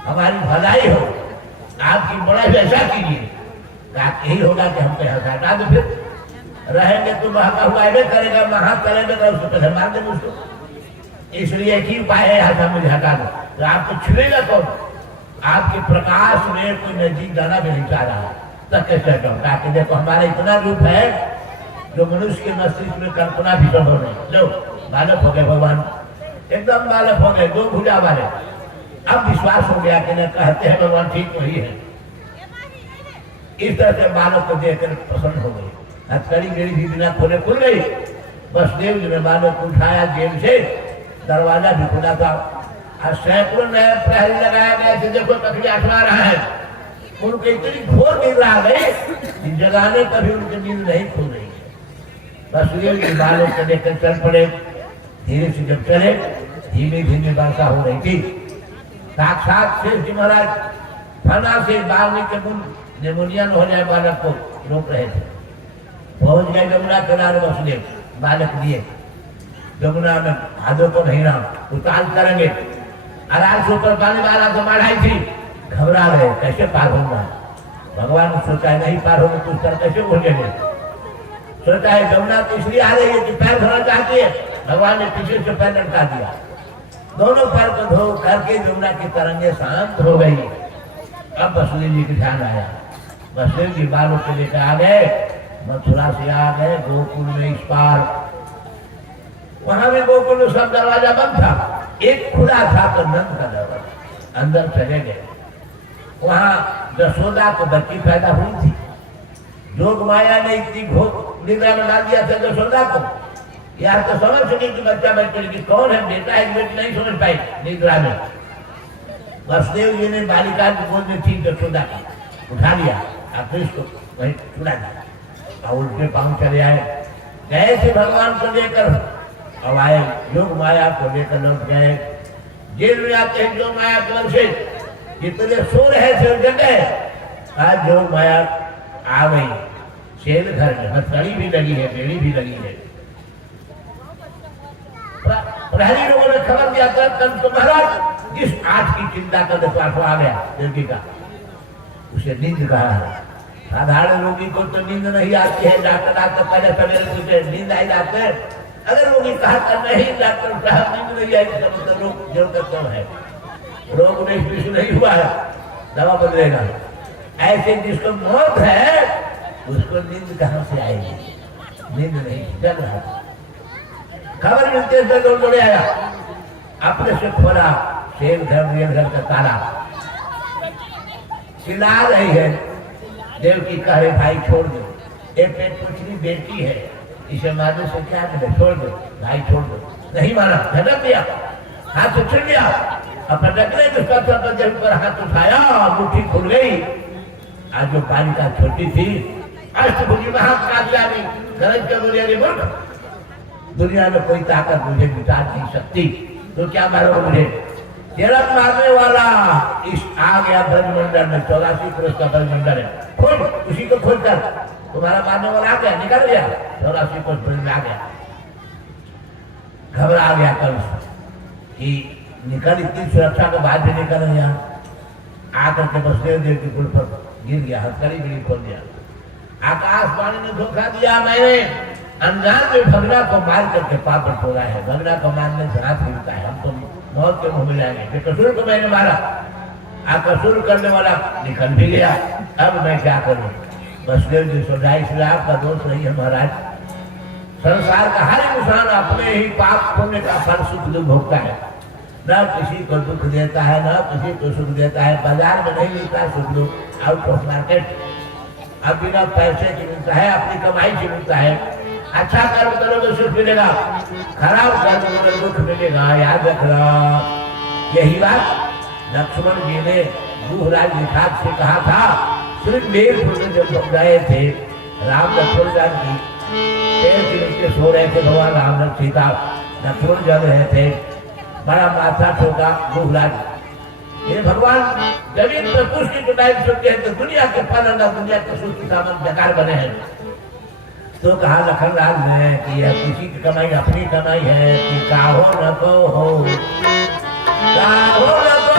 हमारी भलाई हो, आपकी बड़ाई ऐसा कीजिए, यही होगा कि हम पे हटा दो, फिर रहेंगे तो महका हुआ करेगा, महा करेंगे तो उसको पहले मार देंगे उसको। इसलिए एक ही उपाय है, हाथ मुझे हटा दो, तो आपको छुएगा कौन? आपके प्रकाश में कोई नजदीक जाना भी नहीं चाह रहा, तब कैसे हटाऊं? ताकि देखो हमारा इतना रूप है जो मनुष्य के मस्तिष्क में कल्पना भी संभव नहीं। लो बालक हो गए भगवान, एकदम बालक हो गए, 2 भुजा वाले। अब विश्वास हो गया कि न कहते हैं भगवान ठीक वही है। इस तरह से बालक को देखकर प्रसन्न हो गई, हथकड़ी मेरी भी बिना खोले खुल गई। वसुदेव जी ने बालक को उठाया जेल से, दरवाजा भी खुला था, और सैकड़ों नए प्रहरी लगाया गया थे, देखो ककड़ी अटवा रहा है। उनको इतनी घोर नींद आ गई, जगाने कभी उनकी नींद नहीं खुल रही है। वसुदेव जी बालक को देखकर चल पड़े। धीरे से जब चले, धीमे धीमे वर्षा हो रही थी। साक्षात शेष जी महाराज फना से बालने के मुंह निमोनिया न हो जाए बालक को रोक रहे थे। पहुंच गए यमुना किनारे, वसुदेव बालक लिए यमुना में हाथों को नहीं रहा, उतार करेंगे। आराम से ऊपर पानी वाला तो माढ़ाई थी, घबरा रहे कैसे पार होगा। भगवान ने सोचा है नहीं पार होगा तो उस तरह कैसे भूलेंगे। सोचा है यमुना तो इसलिए आ रही है कि पैर धोना चाहती है, भगवान ने पीछे से पैर लटका दिया, दोनों पैर को धो करके यमुना की तरंगे शांत हो गई। अब वसुदेव जी को ध्यान आया, वसुदेव जी बालों को लेकर आ गए, मथुरा से आ गए गोकुल में इस पार। वहां भी गोकुल में सब दरवाजा बंद था, एक खुला था तो नंद का दरवाजा, अंदर चले गए। वहां यशोदा को बच्ची पैदा हुई थी, जोग माया ने इतनी घोर निद्रा में डाल दिया था यशोदा को, यार तो समझ सके कि बच्चा बच्चे की कौन है, बेटा है बेटी नहीं समझ पाई निद्रा में। वसुदेव जी ने बालिका की गोद में थी यशोदा का उठा लिया और कृष्ण को वहीं छुड़ा दिया और उल्टे पांव चले आए। गए थे भगवान को लेकर, अब आए योग माया को लेकर लौट गए। जेल में आते हैं योग माया के वंश से जितने सो रहे थे उस जगह आज योग माया आ गई शेर घर में। हथकड़ी भी लगी है, बेड़ी भी लगी है। प्रहरी लोगों ने खबर दिया तो महाराज जिस आठ की चिंता कर पास आ गया देवकी का, उसे नींद कहा है। साधारण रोगी को तो नींद नहीं आती है, डॉक्टर पहले सवेरे पूछे नींद आई डॉक्टर, अगर रोगी कहा कर नहीं डॉक्टर साहब नींद नहीं आई तो मतलब रोग जरूरत कम है, रोग नहीं हुआ है, दवा बदलेगा। ऐसे जिसको मौत है उसको नींद कहाँ से आएगी, नींद नहीं जग रहा। खबर मिलते से लोग दौड़े आया, अपने से खोला शेर घर का ताला, चिल्ला रही है। देवकी कहे भाई छोड़ दो, एक पेट पुछली बेटी है, इसे मारने से क्या करे, छोड़ दो भाई छोड़ दो। नहीं माना, झटक दिया, हाथ से छुड़ लिया, अपने डकले उसका पर हाथ उठाया, मुट्ठी खुल गई। आज जो बालिका छोटी थी अष्टभुजी महाकाव्यानी गरज के बोले अरे मूर्ख, दुनिया में कोई ताकत मुझे मिटा नहीं सकती, तो क्या मारो मुझे। तेरा मारने वाला इस आ गया ब्रजमंडल में, 84 पुरुष का ब्रजमंडल है, खोल उसी को खोल कर, तुम्हारा मारने वाला आ गया, निकल गया 84 पुरुष ब्रज में आ गया। घबरा गया कंस कि निकल, इतनी सुरक्षा के बाद भी निकल गया। आकर के वसुदेव देव की कुल पर गिर गया, हथकड़ी गिरी खोल दिया। आकाशवाणी ने धोखा दिया, मैंने अनजान में भगना को मार करके पाप छोड़ा है, भगना को मारने से हाथ मिलता है, हम तो मौत के मुंह में जाएंगे। बेकसूर को मैंने मारा, अकसूर करने वाला निकल भी गया, अब मैं क्या करूं। वसुदेव जी सोचा इसलिए आपका दोष नहीं है महाराज, संसार का हर इंसान अपने ही पाप पुण्य का फल सुख दुख भोगता है, न किसी को दुख देता है न किसी को सुख देता है। बाजार में नहीं मिलता सुख दुख, आउट ऑफ मार्केट, अब बिना पैसे की मिलता है, अपनी कमाई से मिलता है। अच्छा कर्म करोगे सुख मिलेगा, खराब कर्म करोगे दुख मिलेगा, याद रखना। यही बात लक्ष्मण जी ने दूहराज निखात से कहा था। श्रीमेरपुर में जब गए थे राम लक्ष्मण जानकी पेड़ के नीचे सो रहे थे, भगवान राम सीता लक्ष्मण जल रहे थे, बड़ा माथा ठोका दूहराज, ये भगवान जमीन पर पुष्टि को टाइम सुनते हैं तो दुनिया के फल न दुनिया के सुख सामान बेकार बने हैं। तो कहा लखनलाल ने कि यह किसी की कमाई अपनी कमाई है, कि काहो न को हो, काहो न को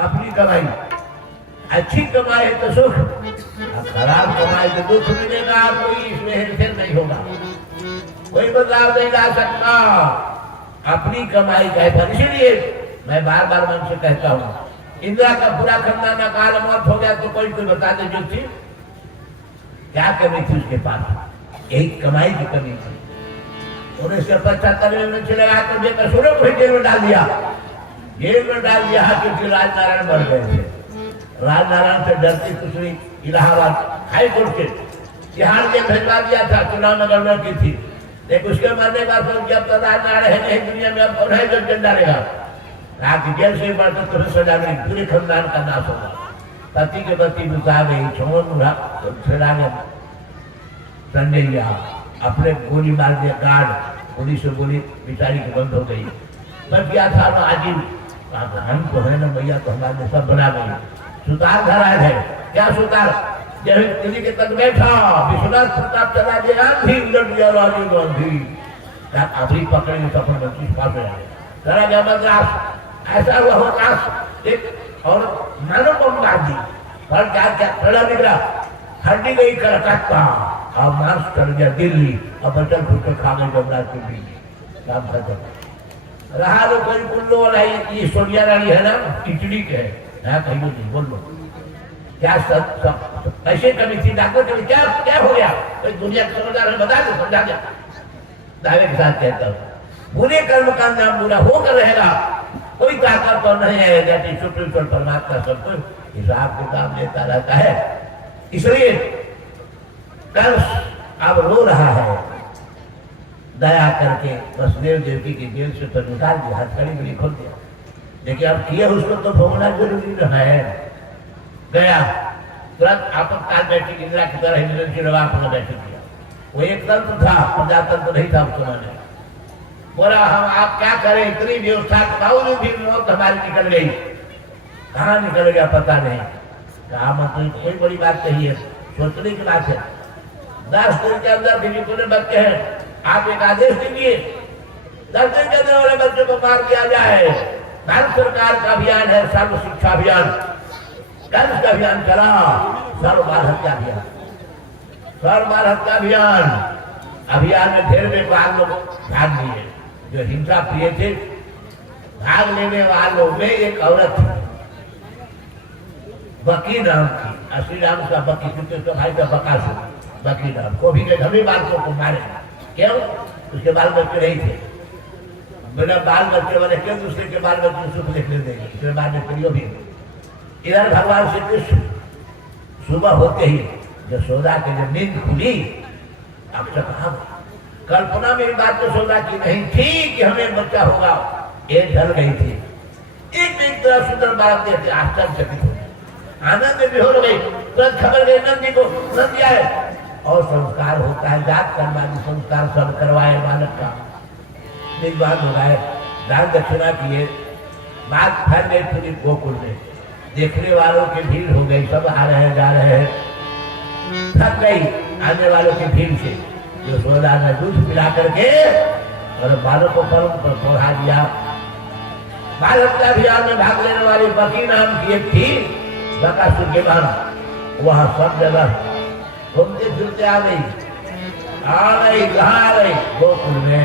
अपनी कमाई, अच्छी कमाई है तो सुख, खराब कमाई तो दुख मिलेगा। कोई इसमें हेरफेर नहीं होगा, कोई बदलाव नहीं ला सकता। अपनी कमाई का है, इसीलिए मैं बार बार मन से कहता हूँ, इंदिरा का पूरा खानदान अकाल मौत हो गया तो कोई बता दे जो थी क्या कमी थी उसके पास, यही कमाई की कमी थी। 1975 में चले गया तो बेकसूरों को जेल में डाल दिया, जेल में डाल दिया क्योंकि राजनारायण मर गए थे। राजनारायण से डरती कुछ नहीं, इलाहाबाद हाई कोर्ट के तिहाड़ जेल भेजवा दिया था, चुनाव नगर में की थी, लेकिन उसके मरने का तो जब तक राजनारायण है नहीं दुनिया में, अब कौन है जो जेल डालेगा। जेल से बढ़कर तुम्हें सजा मिली, पूरे खानदान का नाश होगा। पति के पति बुझा गई, छोड़ बुढ़ा तो फिरा गया संजय, अपने गोली मार दिया गार्ड, पुलिस से गोली बेचारी की बंद हो गई। बच गया था ना आजीव, हम तो है ना भैया, तो हमारे सब बना गई। सुतार घर आए थे, क्या सुतार जब दिल्ली के तक बैठा, विश्वनाथ प्रताप चला गया, आंधी उलट गया, राजीव गांधी अभी पकड़े तो अपन 25 पास हो जाए, चला गया मद्रास। ऐसा हुआ मद्रास एक और मानो बम मार दी, पर क्या क्या पड़ा निकला, हड्डी गई कलकत्ता, अब मार्च कर गया दिल्ली, अब बचल फुट खा गए जमुना के बीच, काम खत्म रहा। लो कोई कुल्लो वाला ये सोनिया रानी है ना, खिचड़ी के है, कहीं नहीं बोल लो क्या सब ऐसे कभी थी डॉक्टर कभी क्या क्या हो गया कोई दुनिया के समझदार है बता दे समझा दे दावे के साथ कहता हूँ बुरे कर्म का नाम बुरा होकर रहेगा कोई ताकत तो नहीं आएगा ईश्वर परमात्मा सब कुछ हिसाब किताब लेता रहता है। इसलिए कंस अब रो रहा है दया करके वसुदेव देवकी की जेल से तो निकाल दिया हथकड़ी में खोल दिया लेकिन अब किया उसको तो भोगना जरूरी रहा है। गया तुरंत आपातकाल बैठक इंदिरा की तरह हिंदू रवा अपना बैठक किया वो एक तंत्र था प्रजातंत्र नहीं था उस समय बोला हम आप क्या करें इतनी व्यवस्था के बावजूद भी मौत हमारी निकल गई कहाँ निकल गया पता नहीं कहा मतलब कोई बड़ी बात नहीं है सोचने की बात है 10 दिन के अंदर भी पूरे बच्चे हैं आप एक आदेश दीजिए 10 दिन के अंदर वाले बच्चों को मार दिया जाए। भारत सरकार का अभियान है सर्व शिक्षा अभियान कंस का अभियान चला सर्व बाल हत्या अभियान अभियान में ढेर बेकार लोग भाग लिए जो हिंसा प्रिय थे। भाग लेने वालों में एक औरत थी बकी नाम की श्री राम का बकी क्योंकि उसका भाई का बकासुर बकी नाम को भी सभी बालकों को मारे क्यों उसके बाल बच्चे नहीं थे बिना बाल बच्चे वाले क्यों दूसरे के बाल बच्चे सुख देखने देंगे इसमें बाद में प्रियो भी इधर भगवान श्री कृष्ण सुबह होते ही यशोदा के जब नींद खुली अब तक कहा कल्पना में बात तो सोदा की नहीं थी कि हमें बच्चा होगा ये ढल गई थी एक तरह सुंदर बात देखते आश्चर्यचकित हो आनंद में हो गई तुरंत खबर गई नंदी को नंदी आए और संस्कार होता है जात कर्मादि संस्कार सब करवाए बालक का निजवान हो गए दान दक्षिणा किए बात फैल गई पूरी गोकुल में देखने वालों की भीड़ हो गई सब आ रहे हैं जा रहे हैं थक गई आने वालों की भीड़ से यशोदा ने दूध पिला करके और बालों को परम पर पढ़ा दिया। बाल हत्या अभियान में भाग लेने वाली बकी नाम की एक थी बकासुर के बाद वहां सब जगह घूमते फिरते आ गई कहाँ आ गई गोकुल में आ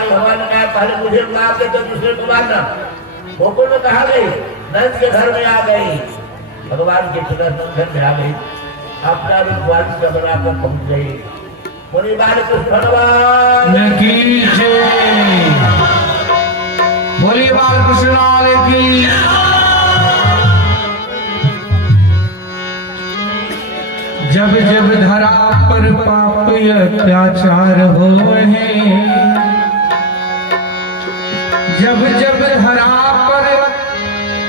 गई। भगवान ने कहा पहले मुझे बुला के तो दूसरे को मारना गोकुल में कहा गई नंद के घर में आ गई भगवान के सुदर्शन में आ गई अपना रूप वाली का बनाकर पहुंच गई बोली बालकृष्ण भगवान की जय बोली बालकृष्ण लाल की। जब जब धरा पर पाप अत्याचार होए जब जब धरा पर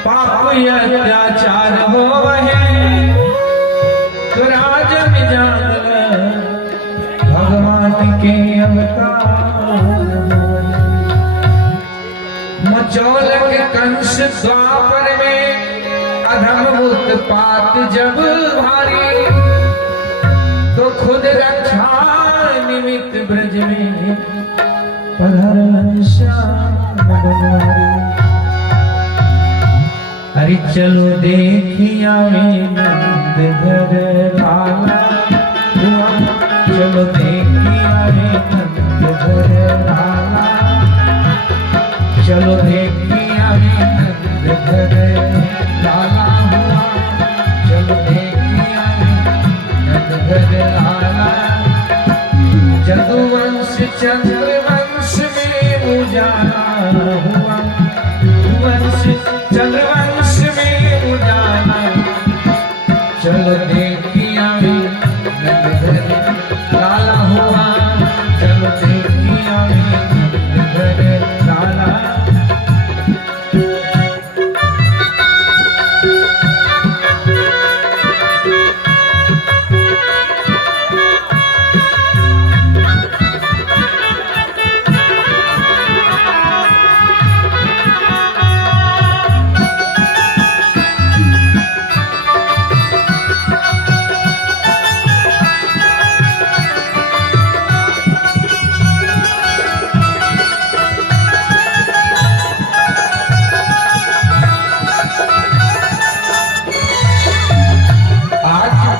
पाप अत्याचार होए तो राजा में जान भगवान के अवतार मचौल के कंस द्वापर में अधम उत्पात जब भारी तो खुद रक्षा निमित्त ब्रज में पधर श्याम बनवारी। अरे चलो देखिया नंद घर लाला हुआ चलो देखिया नंद घर लाला चलो देखिया नंद घर लाला हुआ चलो देखिया नंद घर लाला। जदुवंश चंद्रवंश में उजाला हुआ वंश चंद्रवंश में उजाला चलो देखिया नंद घर लाला हुआ चलो देखिया नंद घर लाला।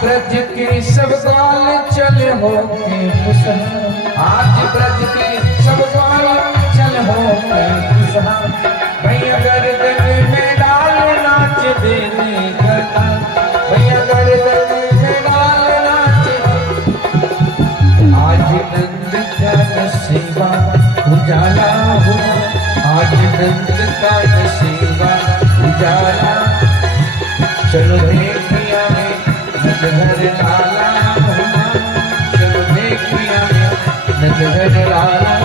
ब्रज के सब ग्वाल चले हो के खुशहाल आज ब्रज के सब ग्वाल चले हो के खुशहाल भैया गर्दन में डाल नाच देने करता भैया अनंत काल सेवा उजाला चलो देखिया में नंदघर लाला चलो देखिया में नंदघर लाला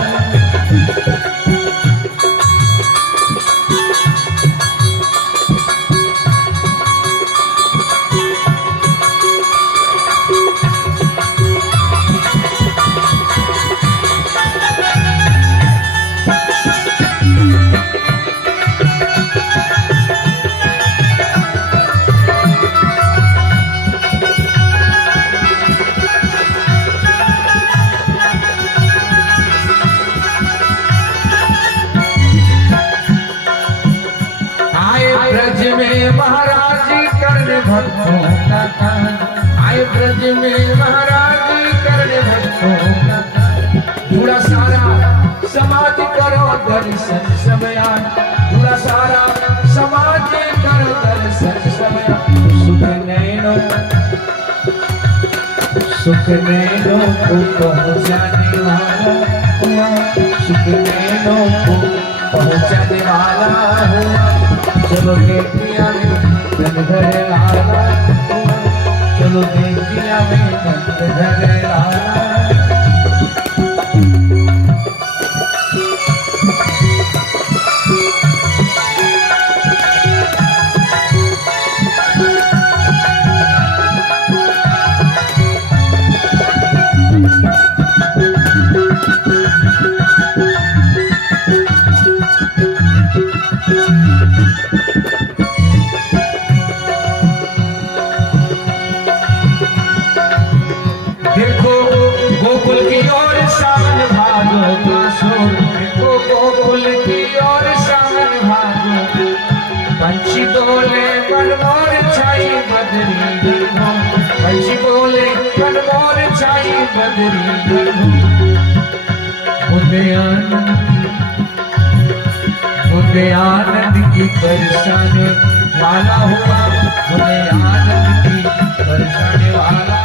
ब्रज में महाराज कर्ण भक्तों का दान आए ब्रज में महाराज कर्ण भक्तों का दान पूरा सारा समाज करो दर्शन समयान पूरा सारा समाज करो दर्शन समयान सुख नैनों को पहुँचाने वाला सुख नैनों को पहुँचाने वाला हुआ चलो देखिया में नंदघर लाला चलो देखिया में नंदघर लाला देखो गोकुल की ओर सावन भादो का शोर देखो गोकुल की ओर सावन भादो पंछी बोले बनमोर छाई बदरी पंछी बोले बनमोर छाई बदरी मुझे आनंद की बरसाने वाला हुआ मुझे आनंद की बरसाने वाला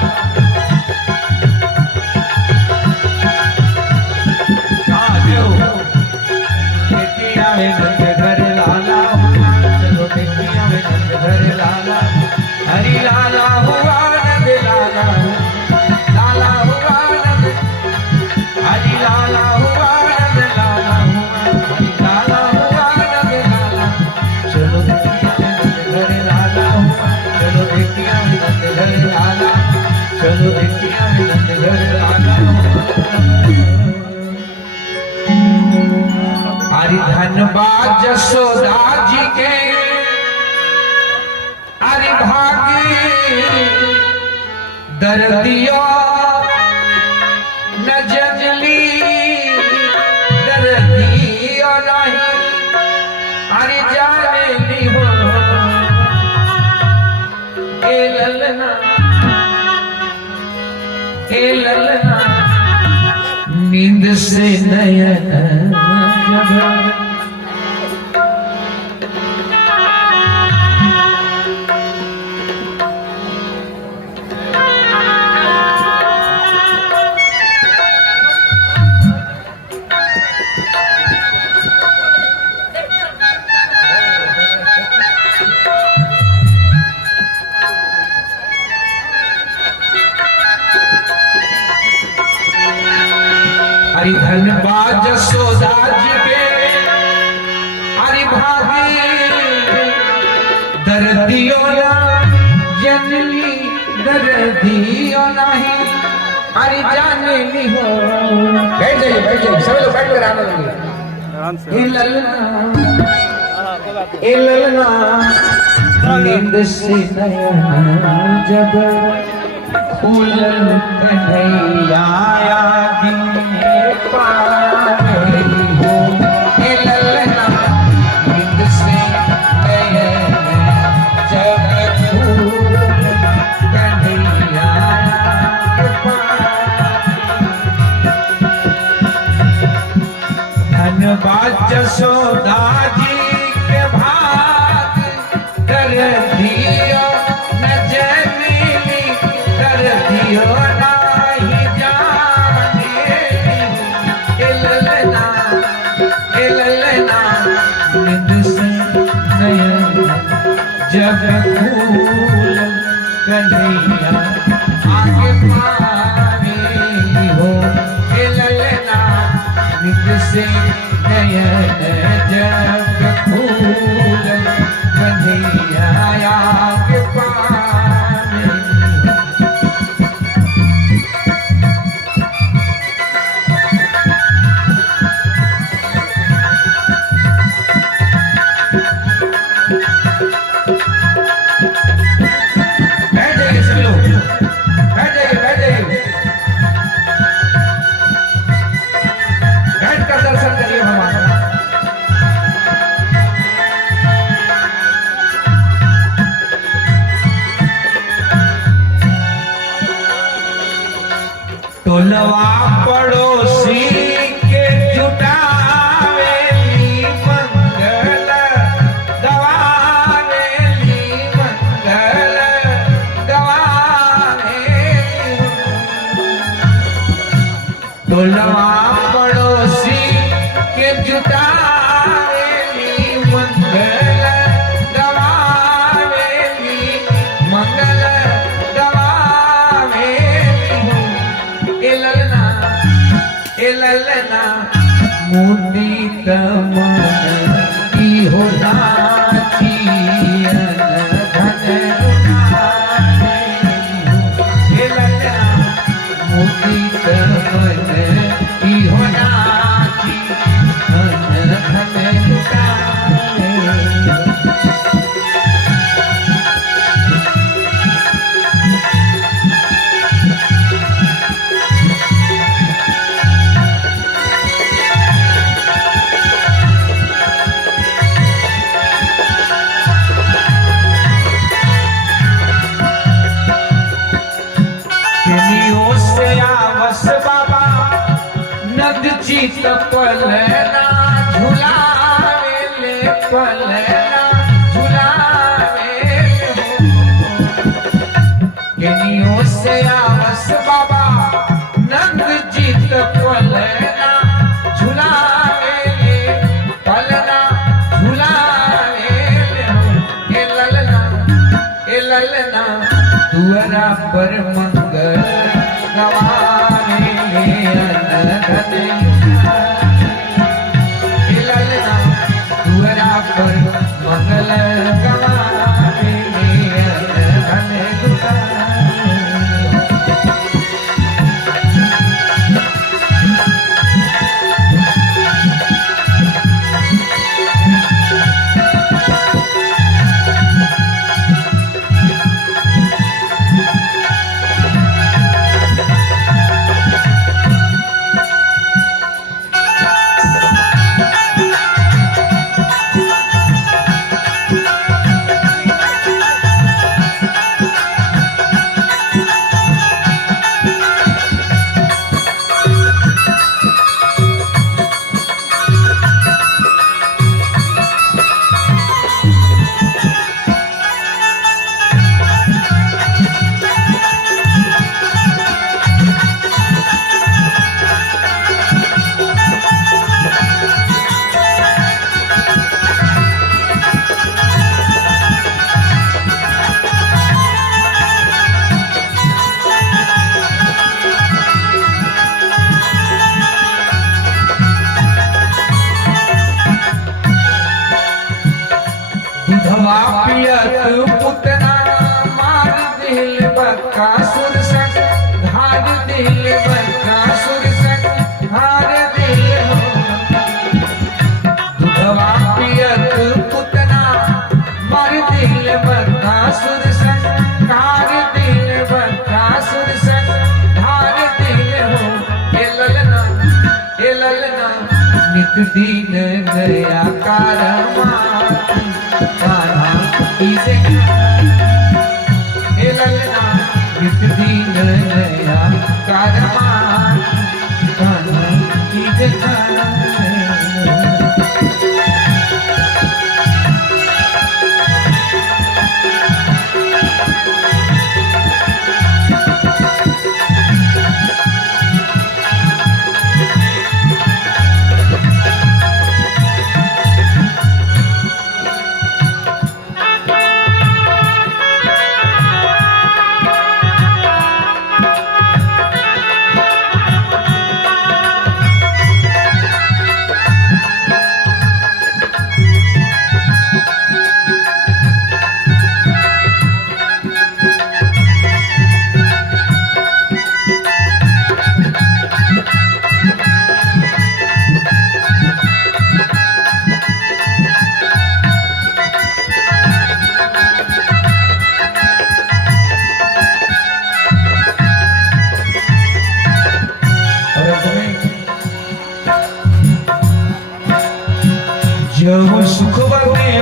देखिया में नंदघर लाला चलो देखिया में नंदघर लाला हरि लाला हुआ नंद लाला लाला हुआ नंद हरि लाला हुआ नंद लाला हरि लाला हुआ नंद लाला चलो देखिया में नंदघर लाला चलो देखिया में नंदघर लाला चलो देखिया में नंदघर लाला हरि धनबाद जसोदा जी के हरि भागी दर्दियों न जंगली दर्दियों नहीं हरि जाने ली हो ए ललना नींद से नयन हरि धनबाद जसोदा जी के हरि भागी दर्दियों ना जनली दर्दियों नहीं हरि जाने ली हो बैठ जाइए सभी लोग बैठ कर आराम से ए ललना नींद से नयन जब फूलन कन्हैया दिन पावे हो ए ललना नींद से नयन जब फूलन कन्हैया धनबाद जसोदा जी के भाग कर दियो न जमीली कर दियो नाही जाने ए ललना निंद से नयन जब फूल कन्हैया आगे पावे हो हे ललना निंद से नयन जब फूल कन्हैया आगे पावे। बैठ जाइए सभी लोग, बैठ जाइए, बैठ जाइए, बैठ कर दर्शन करिए भगवान का। टोलवा पड़ोसी के जुटावेली मंगल गवावेली मंगल गवावेली। टोलवा पड़ोसी के जुटावेली मंगल गवावेली मंगल गवावेली। ए ललना मोती तमन की हो नाचियन धन लुटावेली। ए ललना मोती तमन की हो नाचियन धन लुटावेली। बाबा नद चित पलना झुलावे पलना झुलावे केनियों से आवस बाबा नद चित पलना झुलावे पलना झुलावे। ए ललना दुअरा पर मंगल गवावे ललना दुअरा पर मंगल गवावे धन लुटावे। दूधवा पियत पुतना मार दिल बकासुर संग धार दिल बकासुर संग धार दिल। दूधवा पियत पुतना मार दिल बकासुर संग धार दिल बकासुर संग धार दिल हो। ए ललना नित दिन नया कारमा कान्हा की देखा। ए ललना नित दिन नया कारमा कान्हा की देखा। जब सुखवते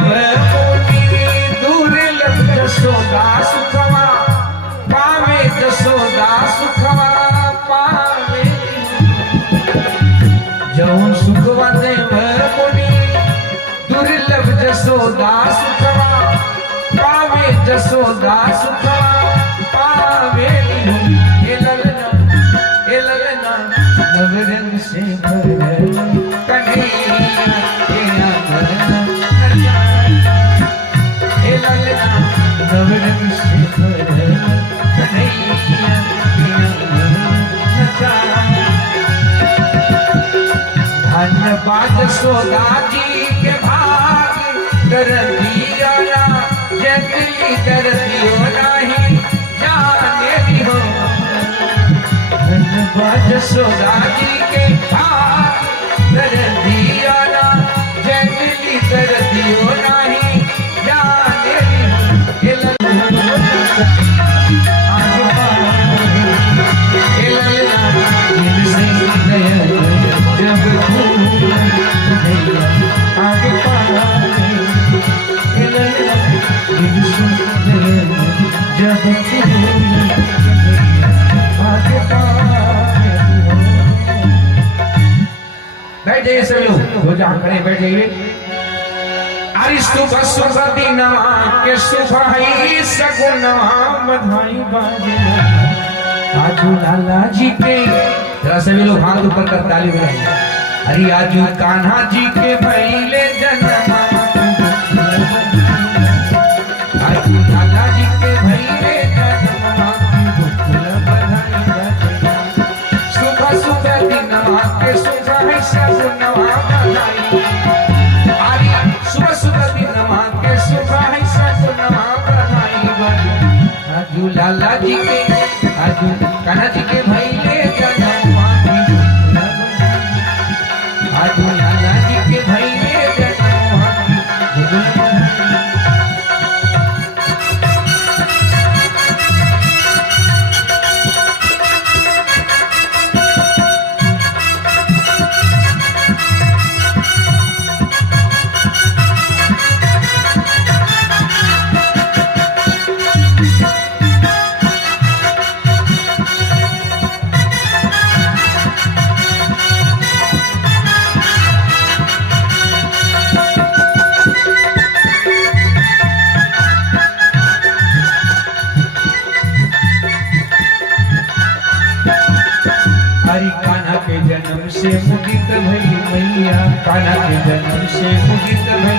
दुर्लभ जसोदा सुखवा पावे जसोदा सुखवा पावे जब सुखवते दुर्लभ जसोदा सुखवा पावे जसोदा सुखवा पावे हे ललना नवरंग से भर कन्हैया तेरा भरना हे ललना नवरंग से भर कन्हैया तेरा भरना धन्यवाद सोदा जी के भाग कर दिया जंगली कर दियो नहीं जाने दियो धन्यवाद सोदा जी के भाग कर दिया जंगली कर दियो नहीं जाने दियो जब आगे बैठ जाइए सभी लोग दो जहां खड़े बैठ जाइए अरिस्तु बसुपति नवा के सुभाई सगुनवा बधाई बाजे आजू लाला जी के जरा सभी लोग हाथ ऊपर कर ताली बजाइए अरे आजू कान्हा जी के भैले जन्मा आजू लाला जी के भैले जन्मा सुबह सुबह दिनवा के सुबह है सगुनवा बधाई अरे सुबह सुबह दिनवा के सुबह है सगुनवा बधाई आजू लाला जी के आजू कान्हा जी के भैले जन्मा आजू लाला जी के भैले जन्मा से मुदित भई मैया कान्हा के जन्म से मुदित भई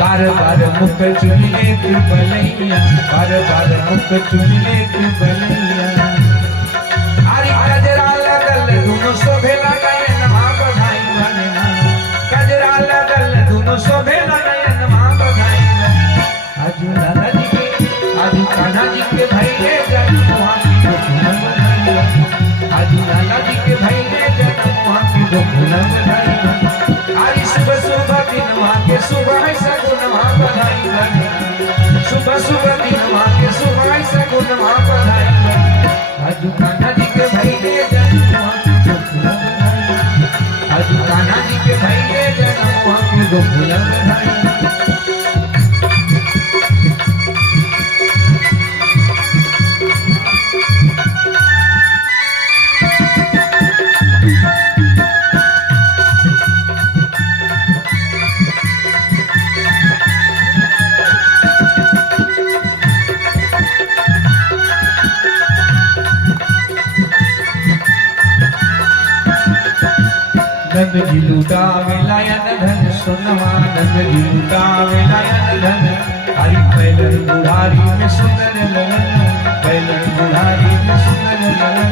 बार बार मुख चुनले के बलैया बार बार मुख चुनले के बलैया अरे कजरा लगल दोनों शोभेला नयनमा बधाई बजना कजरा लगल दोनों शोभेला नयनमा बधाई आजू लाला जी के आजू कान्हा जी के भैले जन्म आजू लाला जी के भैले सुबह सुबह दिनवा के सुबह सगुनवा बधाई सुबह सुबह दिनवा के सुबह सगुनवा बधाई आजू कान्हा जी के भैले जन्मवा आजू कान्हा जी के भैले जन्मवा के गोकुल बधाई नंद जी लुटावे लायन धन सुनवा नंद जी लुटावे लायन धन हरि पैलन बुढ़ारी में सुंदर ललन पैलन बुढ़ारी में सुंदर ललन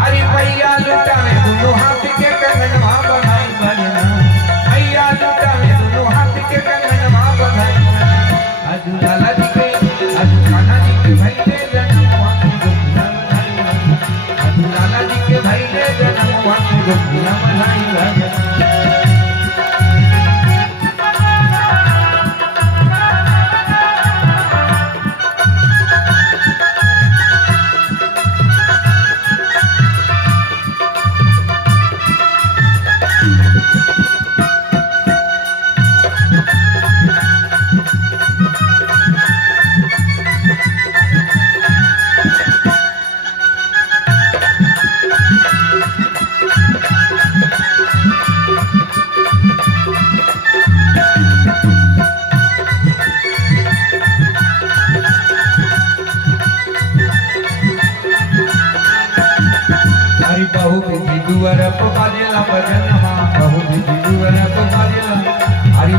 हरि भैया लुटावे दोनों हाथ के कंगनवा बधाई बजना भैया लुटावे दोनों हाथ के कंगनवा बधाई आजू लाला जी के आजू कान्हा जी के भैले जन्मवा की गोकुला बधाई आजू लाला जी के भैले जन्मवा की गोकुला बधाई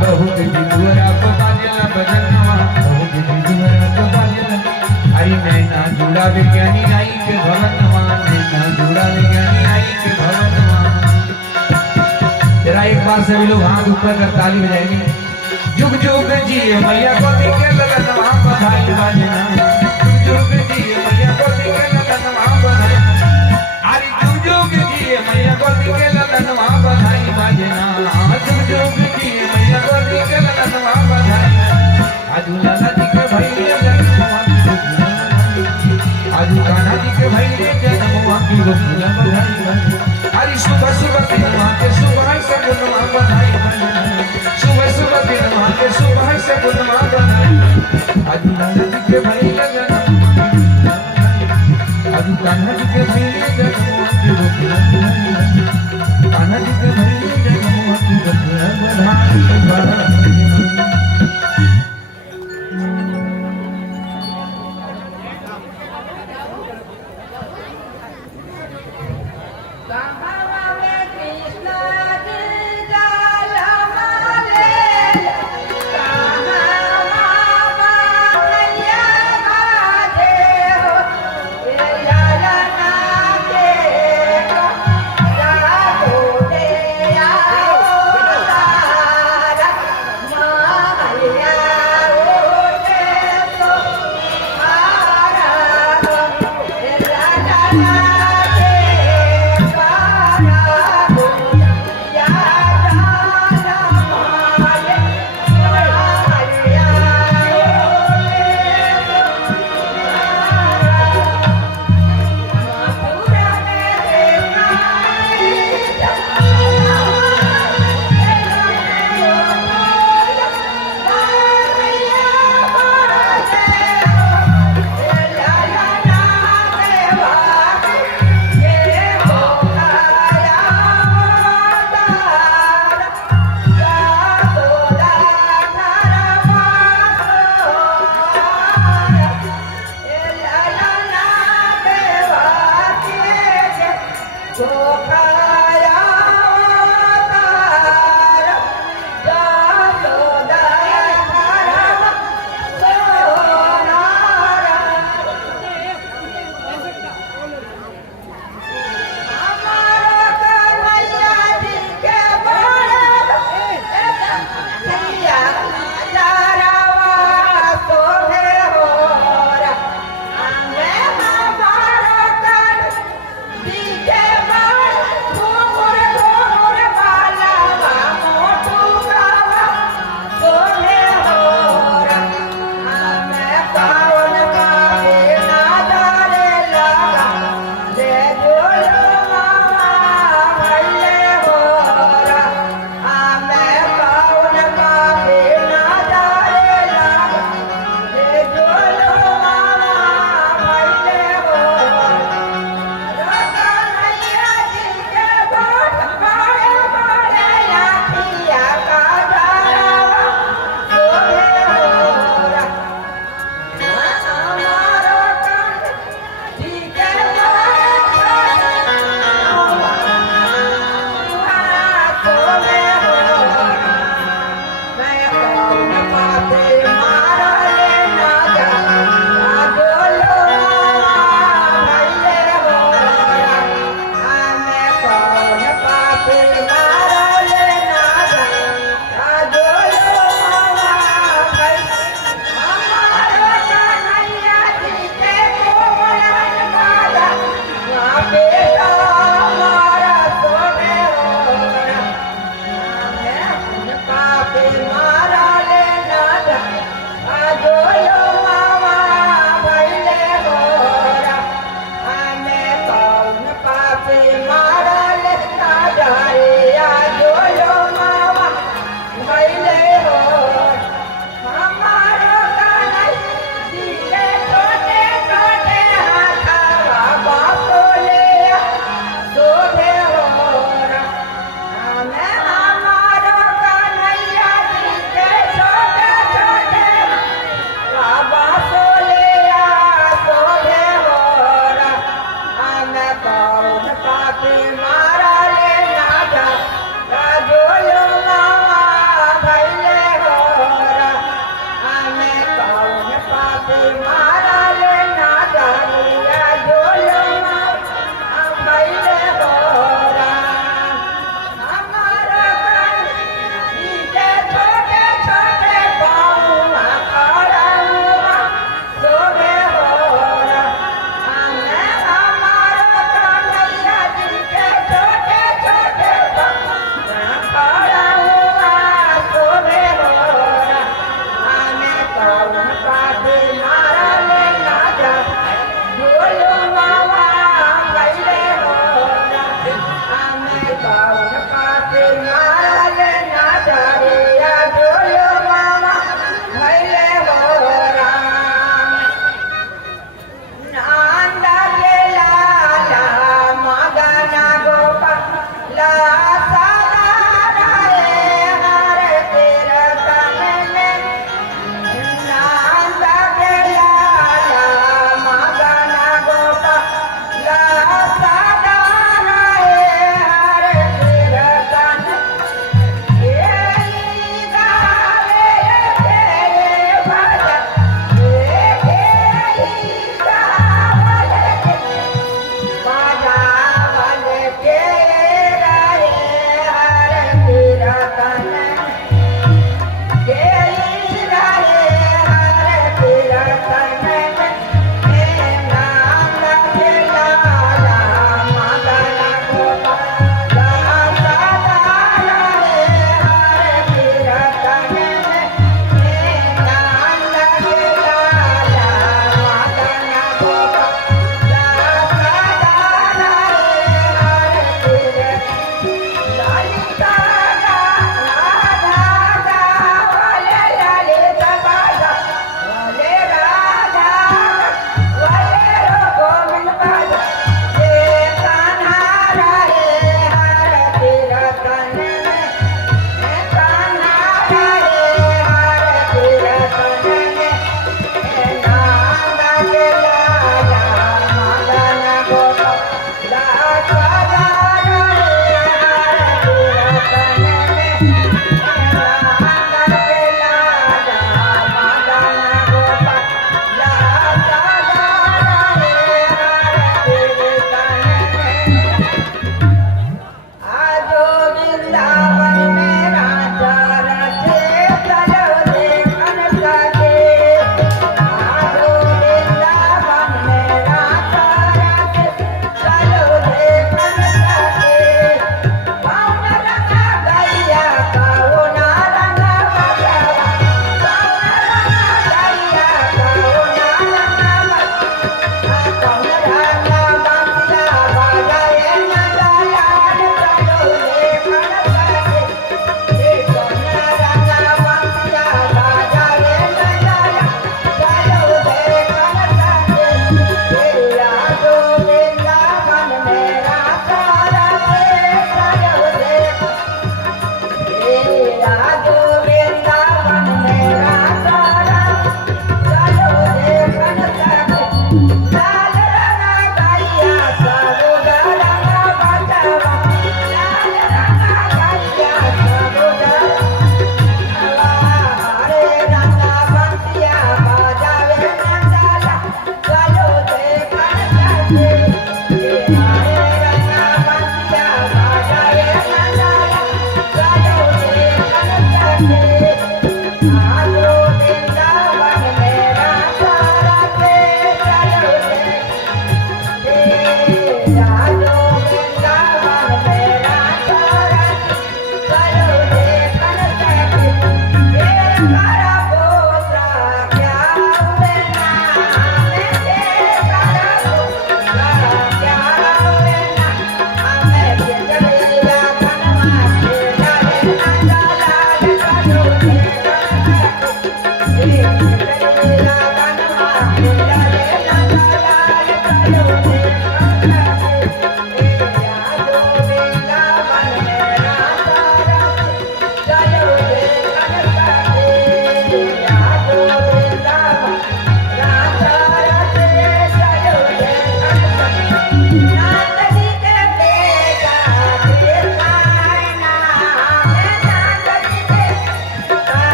बहुत विधुरा को बाजला बजनवा बहुत विधुरा को बाजला हरि नैना जुड़ा विज्ञानी आई के भवनवा नैना जुड़ा विज्ञानी आई के भवनवा। तेरा एक बार सभी लोग हाथ ऊपर कर ताली बजाएंगे। जुग जुग जी मैया को के लगनवा बधाई बाजना जुग जुग जी मैया को के लगनवा बधाई अरे जुग जुग जी मैया को के लगनवा बधाई बाजना जुग जुग जी मैया को के लगनवा बधाई आजू लाला जी के भैया जन्मवा आजू कान्हा जी के भैया जन्मवा की गोकुला बधाई हरि सुबह सुबह दिन मां के सुबह से गुणवा बधाई सुबह सुबह दिन मां के सुबह से गुणवा बधाई आजू लाला जी के भैया जन्मवा आजू कान्हा जी के भैया जन्मवा की गोकुला बधाई कान्हा जी के भैया जन्मवा की गोकुला बधाई।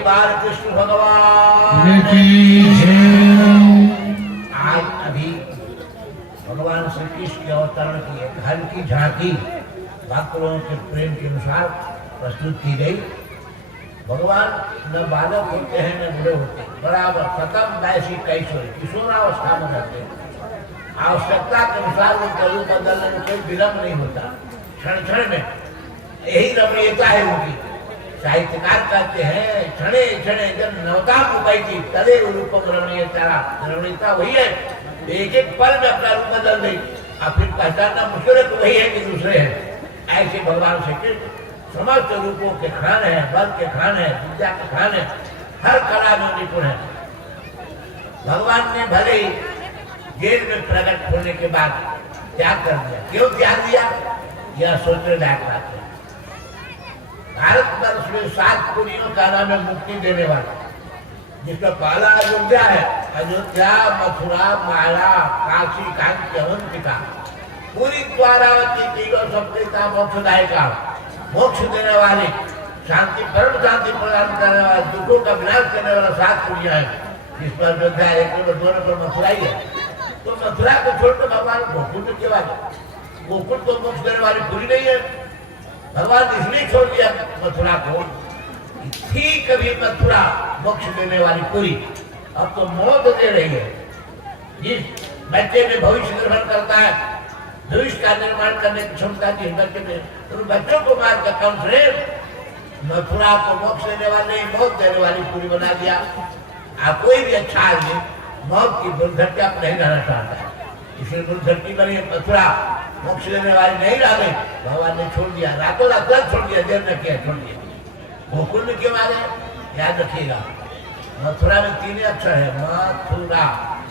बाल कृष्ण भगवान की जय। आज अभी भगवान श्री कृष्ण के अवतरण की एक हल्की झांकी भक्त लोगों के प्रेम के अनुसार प्रस्तुत की गई। भगवान न बालक होते हैं न बूढ़े होते, बराबर खत्म वैसी कैशोर किशोरावस्था में रहते हैं। आवश्यकता के अनुसार उनका रूप बदलने में कोई विलम्ब नहीं होता, क्षण क्षण में। यही रमणीयता है उनकी। साहित्यकार कहते हैं क्षणे क्षणे जब नवता मुकैती तदे रूपम रमणीयता वही है। एक एक पल में अपना रूप बदल दे और फिर पहचानना मुश्किल है तो वही है कि दूसरे हैं। ऐसे भगवान श्री कृष्ण समस्त रूपों के खान है, बल के खान है, विद्या के खान है, हर कला में निपुण है। भगवान ने भले ही जेल में प्रकट होने के बाद त्याग कर दिया। क्यों त्याग दिया? यह सोचने लायक बात है। भारत वर्ष में 7 पुरियों का नाम है मुक्ति देने वाला, जिसका पहला अयोध्या है। अयोध्या, मथुरा, माया, काशी, कांची, अवंतिका, पूरी द्वारावती, तीनों सप्तता मोक्षदायिका, मोक्ष देने वाले, शांति परम शांति प्रदान करने वाले, दुखों का विनाश करने वाला 7 पुरियां हैं। जिस पर अयोध्या 1 नंबर 2 नंबर मथुरा ही है। तो मथुरा को छोड़कर भगवान गोकुल में क्यों आ गए? गोकुल तो मोक्ष देने वाली पुरी नहीं है। भगवान इसलिए छोड़ दिया मथुरा को, थी कभी मथुरा मोक्ष देने वाली पुरी, अब तो मौत दे रही है। जिस बच्चे में भविष्य निर्भर करता है, भविष्य का निर्माण करने की क्षमता जिस बच्चे में, उन बच्चों को मार कर कम से मथुरा को मोक्ष देने वाले मौत देने वाली पुरी बना दिया। आप कोई भी अच्छा आदमी मौत की दुर्घटना पर नहीं रहना चाहता है, इसलिए दुर्घटना बनी मथुरा मोक्ष देने वाली नहीं रह गई। भगवान ने छोड़ दिया, रातों रात छोड़ दिया, देर न किया, छोड़ दिया। गोकुल में क्यों आ गए? याद रखिएगा, मथुरा में 3 अक्षर है, मथुरा,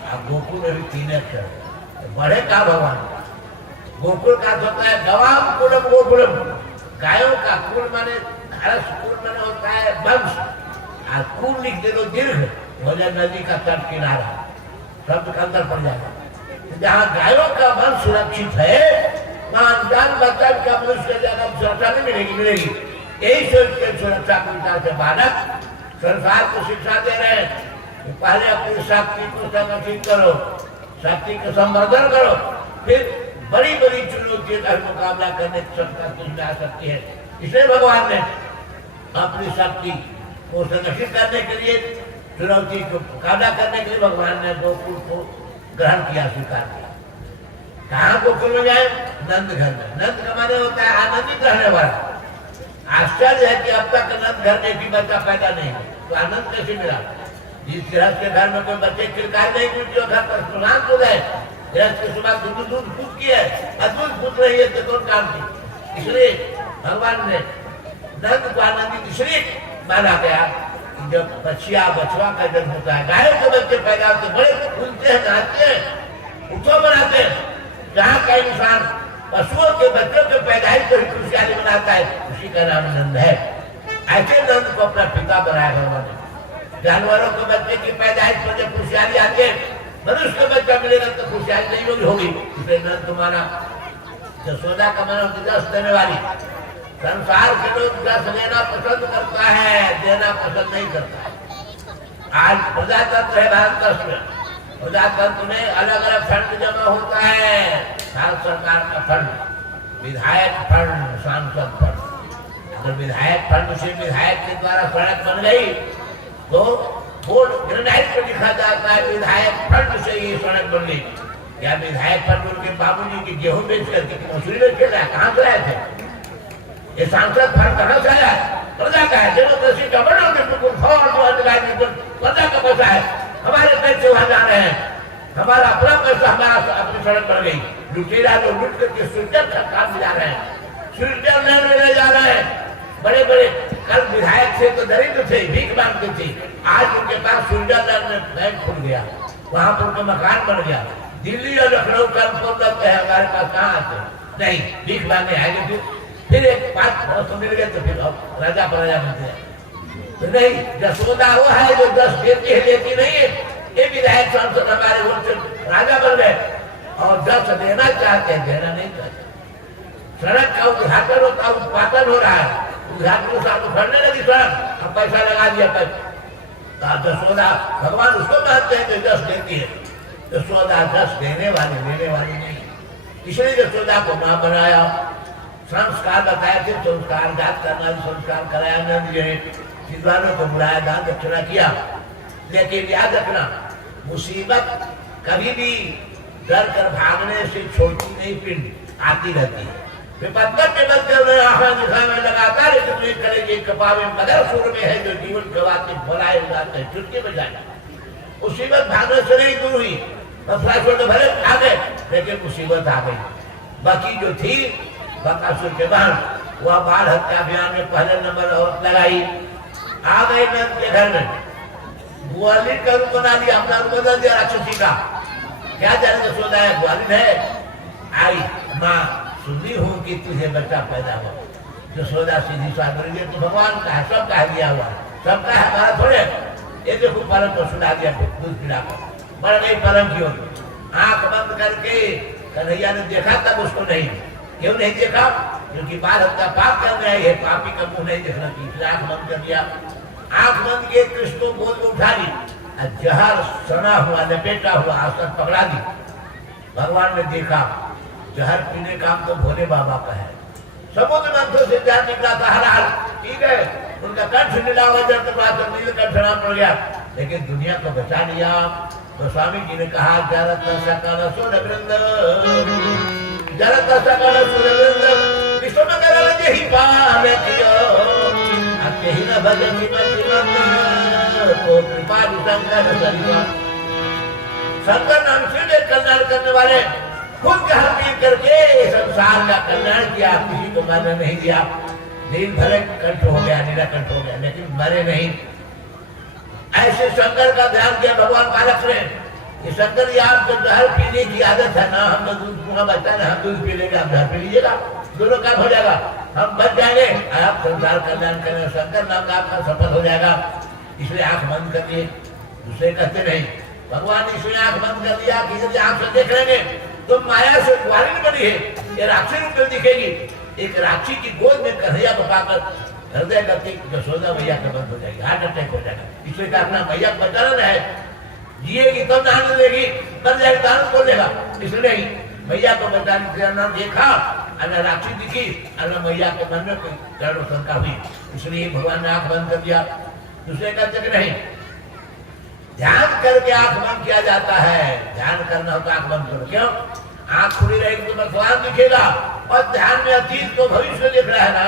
और गोकुल में भी 3 अक्षर है। बढ़े का भगवान गोकुल का होता है गवाम कुलम गोकुलम, गायों का कुल माने कुल माने होता है वंश, और कुल लिख दे दो दीर्घ हो जाए नदी का तट किनारा, शब्द का अंदर पड़ जाएगा। जहाँ गायों का वंश सुरक्षित है वहाँ अनजान बच्चा का मनुष्य जन्म सुरक्षा नहीं मिलेगी। मिलेगी यही सोच के सुरक्षा के विचार से बालक संसार को शिक्षा दे रहे हैं। पहले अपनी शक्ति को संगठित करो, शक्ति का संवर्धन करो, फिर बड़ी बड़ी चुनौतियों का मुकाबला करने की क्षमता तुझ में आ सकती है। इसलिए भगवान ने अपनी शक्ति को संगठित करने के लिए, चुनौती को मुकाबला करने के लिए भगवान ने गोकुल को ग्रहण किया, स्वीकार किया। कहाँ गोकुल में जाए? नंद घर में। नंद का माने होता है आनंदित रहने वाला। आश्चर्य है कि अब तक नंद घर में भी बच्चा पैदा नहीं है, तो आनंद कैसे मिला? जिस गृहस्थ के घर में कोई बच्चे किरकार नहीं हुई, जो घर पर सुनांत हो जाए, गृहस्थ के सुबह दूध फूट की है, दूध फूट रही है तो कौन काम की? इसलिए भगवान ने नंद को आनंदित इसलिए माना गया कि जब बछिया बछवा का जन्म होता है, गायों के बच्चे पैदा होते, बड़े फूलते हैं, नहाते हैं, उत्सव मनाते हैं। जहाँ का इंसान पशुओं के बच्चों के पैदाइश को ही खुशहाली मनाता है, उसी का नाम नंद है। ऐसे नंद को अपना पिता बनाया भगवान ने। जानवरों के बच्चे की पैदाइश पर जब खुशहाली आती है, मनुष्य का बच्चा मिलेगा तो खुशहाली नहीं होगी। इसलिए नंद तुम्हारा जसोदा का मानो रस देने वाली। संसार के लोग रस लेना पसंद करता है, देना पसंद नहीं करता है। आज प्रजातंत्र है भारत में, प्रजातंत्र में अलग अलग फंड जमा होता है। भारत सरकार का फंड, विधायक फंड, सांसद फंड। अगर विधायक फंड से विधायक के द्वारा सड़क बन गई तो बोर्ड ग्रेनाइट पर लिखा जाता है विधायक फंड से ये सड़क बन गई। या विधायक फंड उनके बाबूजी की गेहूं बेच करके मसूरी बेच कर कहाँ से आए थे? ये सांसद फंड कहाँ से आया? प्रजा का है। डेमोक्रेसी का बना प्रजा का पैसा है। हमारे पैसे वहां जा रहे हैं, हमारा अपना पैसा, हमारा अपनी सड़क बन गई। लुटेरा लोग लुट करके स्विट्जरलैंड काम जा रहे हैं, स्विट्जरलैंड में ले जा रहे हैं। बड़े बड़े कल विधायक थे तो दरिद्र थे, भीख मांगते थे, आज उनके पास स्विट्जरलैंड में बैंक खुल गया, वहां पर उनका मकान बन गया। दिल्ली और लखनऊ कानपुर लगते हैं, हमारे पास कहाँ आते? नहीं, भीख मांगने आएंगे। फिर एक 5 मिल गए तो फिर राजा प्रजा बनते हैं। तो नहीं, जसोदा वो है जो 10 देती है, लेती नहीं है। ये विधायक सांसद हमारे उनसे राजा बन गए और 10 देना चाहते हैं, देना नहीं चाहते। सड़क का उद्घाटन होता, उत्पादन हो रहा है, उद्घाटन के साथ उखड़ने लगी सड़क। अब पैसा लगा दिया पैसा। यशोदा भगवान उसको मानते हैं जो 10 देती है। यशोदा 10 देने वाली नहीं, इसलिए यशोदा को मां बनाया। संस्कार बताए थे, संस्कार जात करना, संस्कार कराया नंद जी ने, विद्वानों को बुलाया, दान दक्षिणा किया। लेकिन याद रखना, मुसीबत कभी भी डर कर भागने से छोड़ती नहीं, पिंड आती रहती है। विपत्तर के बदले उन्हें आंखें दिखाने लगातार इतने करेंगे कपावे मगर सुर में है जो जीवन गवाते भलाए उगाते चुटकी बजाए। मुसीबत भागने से नहीं दूर हुई, बफरासुर तो भले भागे लेकिन मुसीबत आ गई। बाकी जो थी बकासुर के बहन, वह बाल हत्या अभियान में पहले नंबर और लगाई। आ गई नंद के घर में, ग्वालिन का रूप बना दिया, अपना रूप बदल दिया राक्षसी का। क्या जाने यशोदा है ग्वालिन है। आई माँ सुनी हूँ कि तुझे बच्चा पैदा हो। यशोदा सीधी साधुरी तो भगवान का है, सबका है दिया हुआ, सबका है, हमारा थोड़े। ये देखो परम को सुना दिया दूध पिलाकर, बढ़ गई परम की ओर। आंख बंद करके कन्हैया ने देखा, तब उसको नहीं। क्यों नहीं देखा? क्योंकि बाल हत्या पाप कर रहे हैं, पापी का मुंह नहीं देखना चाहिए, आंख बंद कर दिया। आंख बंद के कृष्ण को गोद में उठा ली, जहर सना हुआ लपेटा हुआ आसन पकड़ा दी। भगवान ने देखा जहर पीने का तो भोले बाबा का है। समुद्र मंथन से जहर निकला था, हर हाल पी गए, उनका कंठ नीला हुआ, जब तक नील कंठ नाम पड़ गया, लेकिन दुनिया को बचा लिया। तो स्वामी जी ने कहा जरत सकल सुर वृंद, जरत सकल सुर वृंद विश्व में करल जेहि पावे कियो, अकेहि न भजति मति को कृपा शंकर सरिवा। शंकर नाम से कल्याण करने वाले खुद जहर पी करके संसार का कल्याण किया, किसी को मरने नहीं दिया। नील भले कंठ हो गया, नीला कंठ हो गया, लेकिन मरे नहीं। ऐसे शंकर का ध्यान किया भगवान बालक ने कि शंकर जी आपको जहर पीने की आदत है ना, हम दूध पूरा बचता है, हम दूध पी लेंगे, आप जहर पी लीजिएगा, दोनों काम हो जाएगा, हम बच जाएंगे, आप संसार कल्याण करें, शंकर नाम का आपका सफल हो जाएगा। इसलिए आंख बंद कर दिए, दूसरे कहते नहीं। भगवान ने इसलिए आंख बंद कर दिया कि यदि आंख से देख लेंगे तो माया से ग्वालिन बनी है, ये राक्षसी रूप में दिखेगी। एक राक्षसी की गोद में कन्हैया को पाकर हृदय करके यशोदा मैया का बंद हो जाएगी, हार्ट अटैक हो जाएगा। इसलिए कहा अपना मैया बचाना है, जिएगी तब तो आनंद लेगी, मर जाएगी तो आनंद को लेगा। इसलिए ही मैया को बचाने के लिए देखा, अगर राक्षसी दिखी, अगर मैया के मन में कोई डर शंका हुई, इसलिए भगवान ने आंख बंद कर दिया। दूसरे कहते कि नहीं, ध्यान करके आंख बंद किया जाता है, ध्यान करना हो तो आंख बंद करो। क्यों? आंख खुली रहेगी तो भगवान दिखेगा, और ध्यान में अतीत को भविष्य दिख रहा है ना।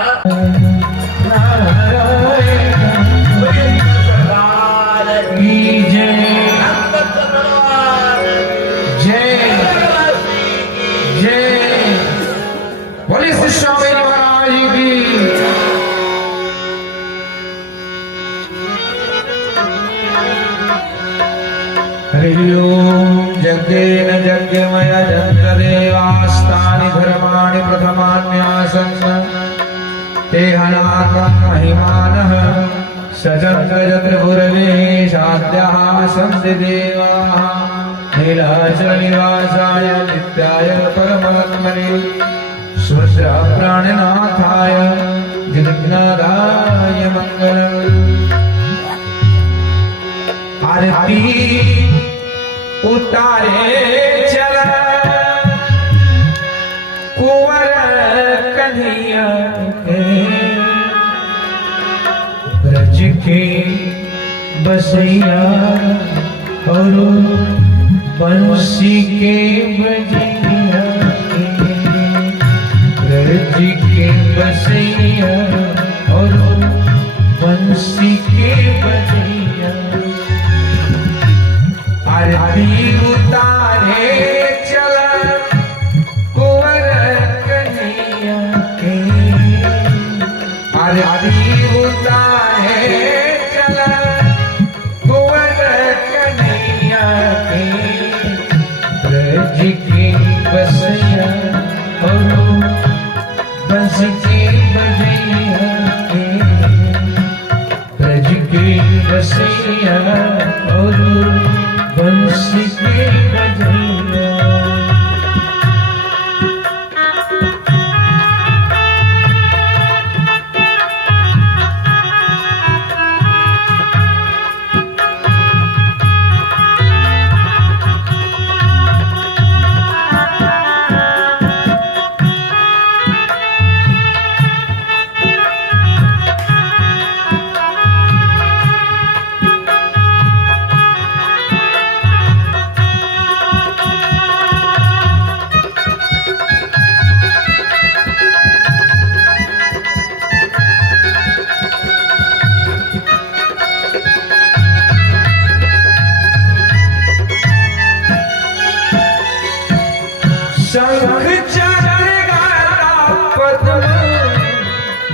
स्वामी महाराज की हरि ओम। जगेन यज्ञमय जन्तदेवास्तानि धर्माणि प्रथमान्यासन् ते हनाकं महिमानः सजन्त त्रिपुरवे साध्याः सन्ति देवाः नीलाचलनिवासाय नित्याय परमात्मने स्वस्य प्राणनाथाय जगन्नाथाय मंगलम्। आरती उतारे चल कुंवर कन्हैया ब्रज के बसैया और बंसी के बजैया, ब्रज के बसैया और बंसी के बजैया। आरती उतारे चल कुंवर कन्हैया के, आरती उतारे चल कुंवर कन्हैया के, ब्रज के बसैया और बंस के बजैया के, ब्रज के बसैया और बंस के बजैया।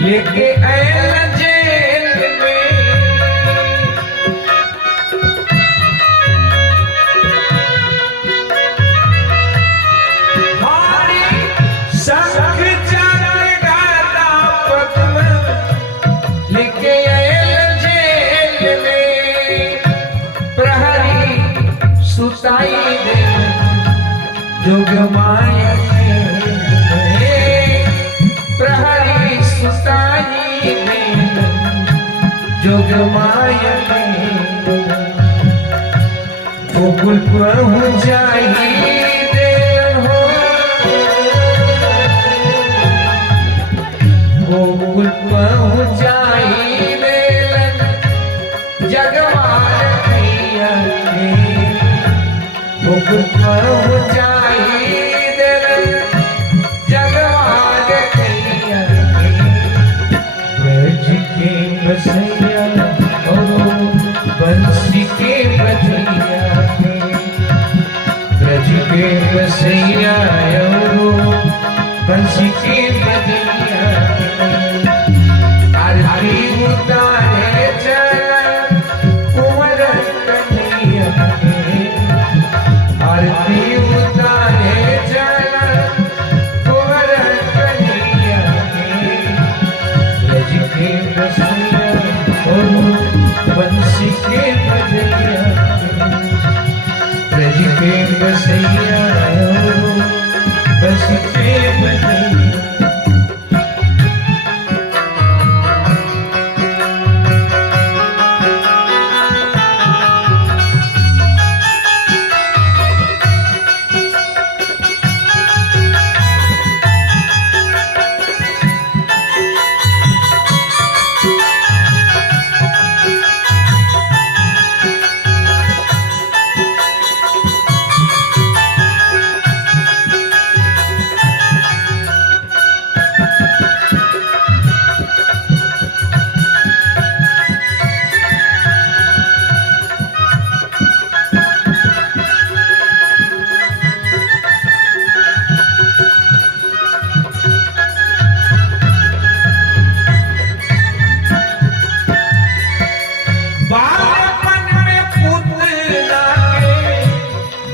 लेके आए जेल में मारी संग चरण गाता पद्म लेके आए जेल में प्रहरी सुताई दे जोग माया प्रहरी सुताई दे जोग माया गोकुल पहुँच जाई दे हो गोकुल पहुँच जाई दे जगवार भैया गोकुल पहुँच जाई दे जगवार भैया ब्रज के बसैया और बंसी के बजैया ब्रज के बसैया और बंसी के बजैया आरती उतारे चल कुंवर कन्हैया आरती उतारे चल कुंवर कन्हैया ब्रज के बसैया और बंसी के बजैया ब्रज के बसैया और बंसी के बजैया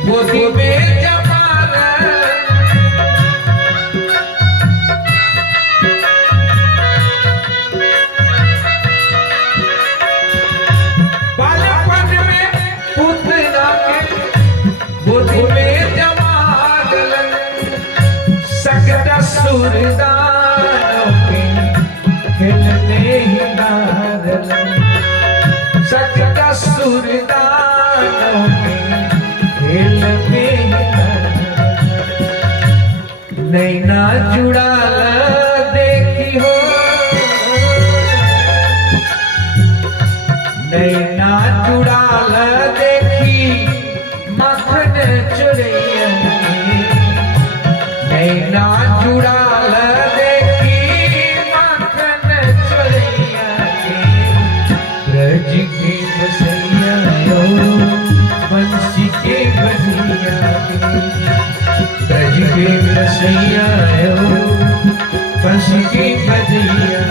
गोदी में जमाना बालपन में पुतना के गोदी में जमाना सकता सुरदानों के खेलने ही नारल सकता सुरदानों के खेल में नैना जुड़ा देखी हो नैना जुड़ा देखी मखन चुरैया नैना जुड़ा देखी मखन चुरैया ब्रज के बसैया बंसी के बजैया ब्रज के बसैया बंसी के बजैया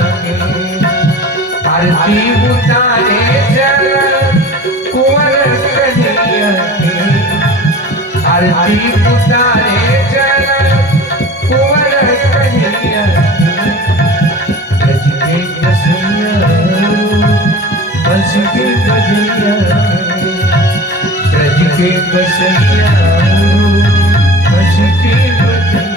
आरती उतारे चल कुंवर कन्हैया आरती उतारे चल कुंवर कन्हैया ब्रज के बसैया बंसी के बजैया ब्रज के बसैया बंसी के बजैया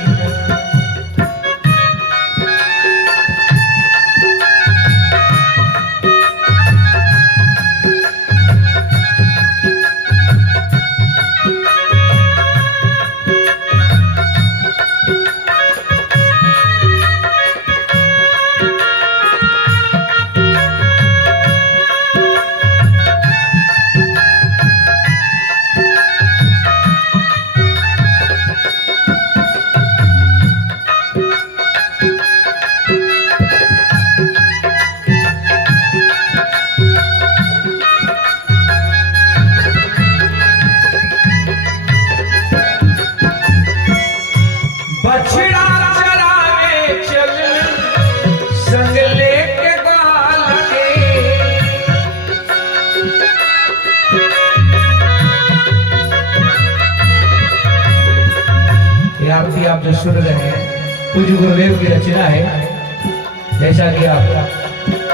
सुन रहे हैं पूज्य गुरुदेव की रचना है। जैसा कि आप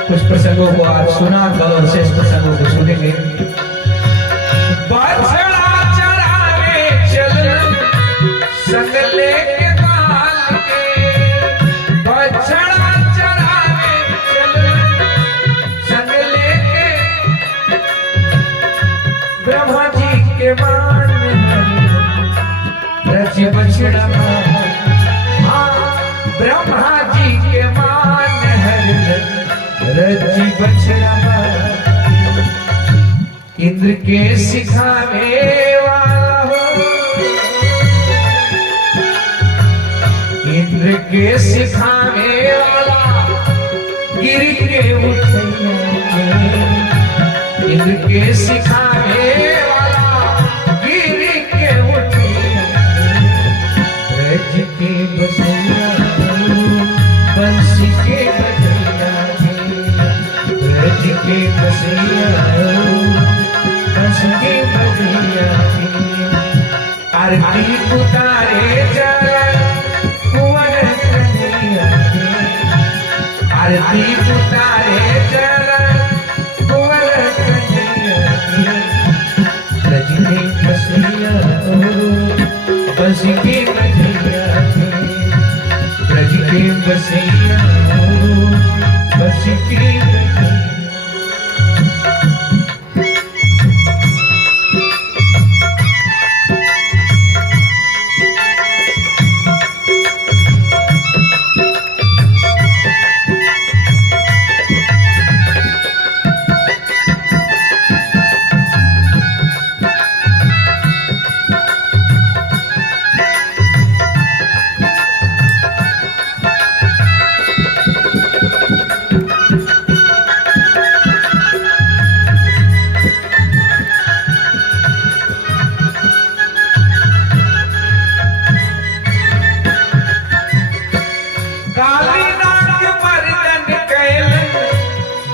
कुछ प्रसंगों को आज सुना, कल और शेष प्रसंगों को सुनेंगे। बछड़ा चरावे चल संग लेके बाल के, बछड़ा चरावे चल संग लेके ब्रह्मा जी के मान रची बछड़ा, ब्रह्मा जी के मान रची बछड़ा, इंद्र के सिखावे वाला हो, इंद्र के सिखावे वाला गिर के उठैया, इंद्र के सिखावे वाला गिर के उठैया, रज के बसैया बंसी के बजैया, रज के बसैया बंसी के बजैया, आरती उतारे चल कुंवर कन्हैया, आरती उतारे चल कुंवर कन्हैया, रज के बसैया बंसी के बजैया, रज के बसैया बंसी के बजैया।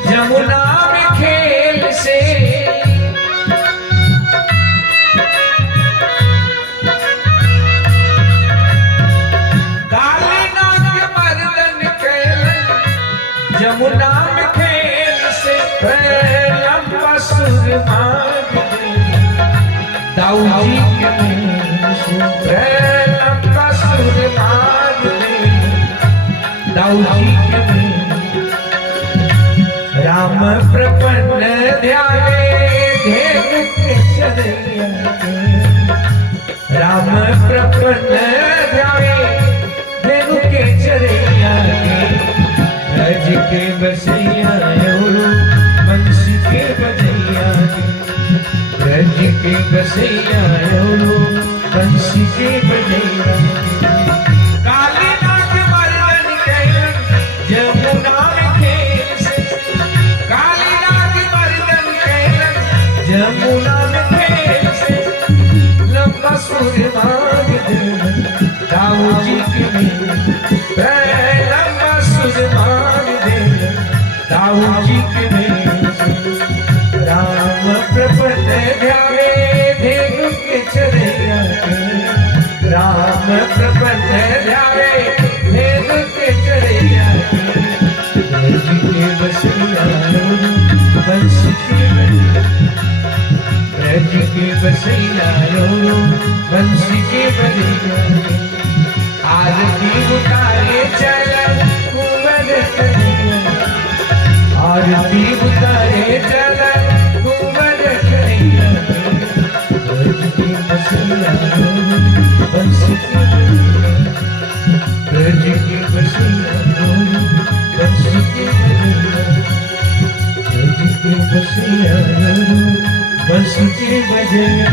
यमुना में खेल से काली नाग मर्दन कैलन, यमुना में खेल से लंबा सुर मांग दाऊ जी के मुंह से लंबा सुर मांग दाऊ जी के मुंह, राम प्रपन्न ध्यावे धेनु के चरैया, राम प्रपन्न ध्यावे धेनु के चरैया, रज के बसैया बंसी के बजैया, रज के बसैया बंसी के बजैया, काली नाग मर्दन कैलन यमुना में खेल से, काली नाग मर्दन कैलन यमुना में खेल से, लंबा सुर मांग दाऊ जी के लंबा सुर मांग दाऊ जी के राम प्रपन्न ध्यावे धेनु के चरैया, राम प्रपन्न ध्यावे धेनु के चरैया, रज के बसैया बंसी के बजैया, रज के बसैया बंसी के बजैया, आरती उतारे चल कुंवर कन्हैया, आरती उतारे चल कुंवर कन्हैया, रज के बसैया बंसी के बजैया, रज के बसैया बंसी के बजैया, रज के बसैया बंसी के बजैया।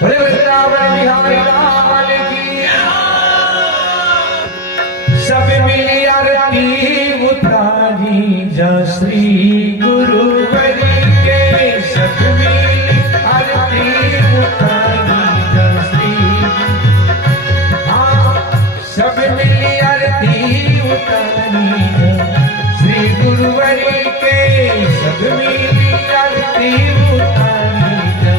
बड़े वृंदावन बिहारी लाल की सब मिली आरती उतारी जा श्री गुरुवर के, सब मिली आरती उतारी जा श्री, सब मिली आरती उतारी श्री गुरुवर के, सब मिली आरती उतारी जा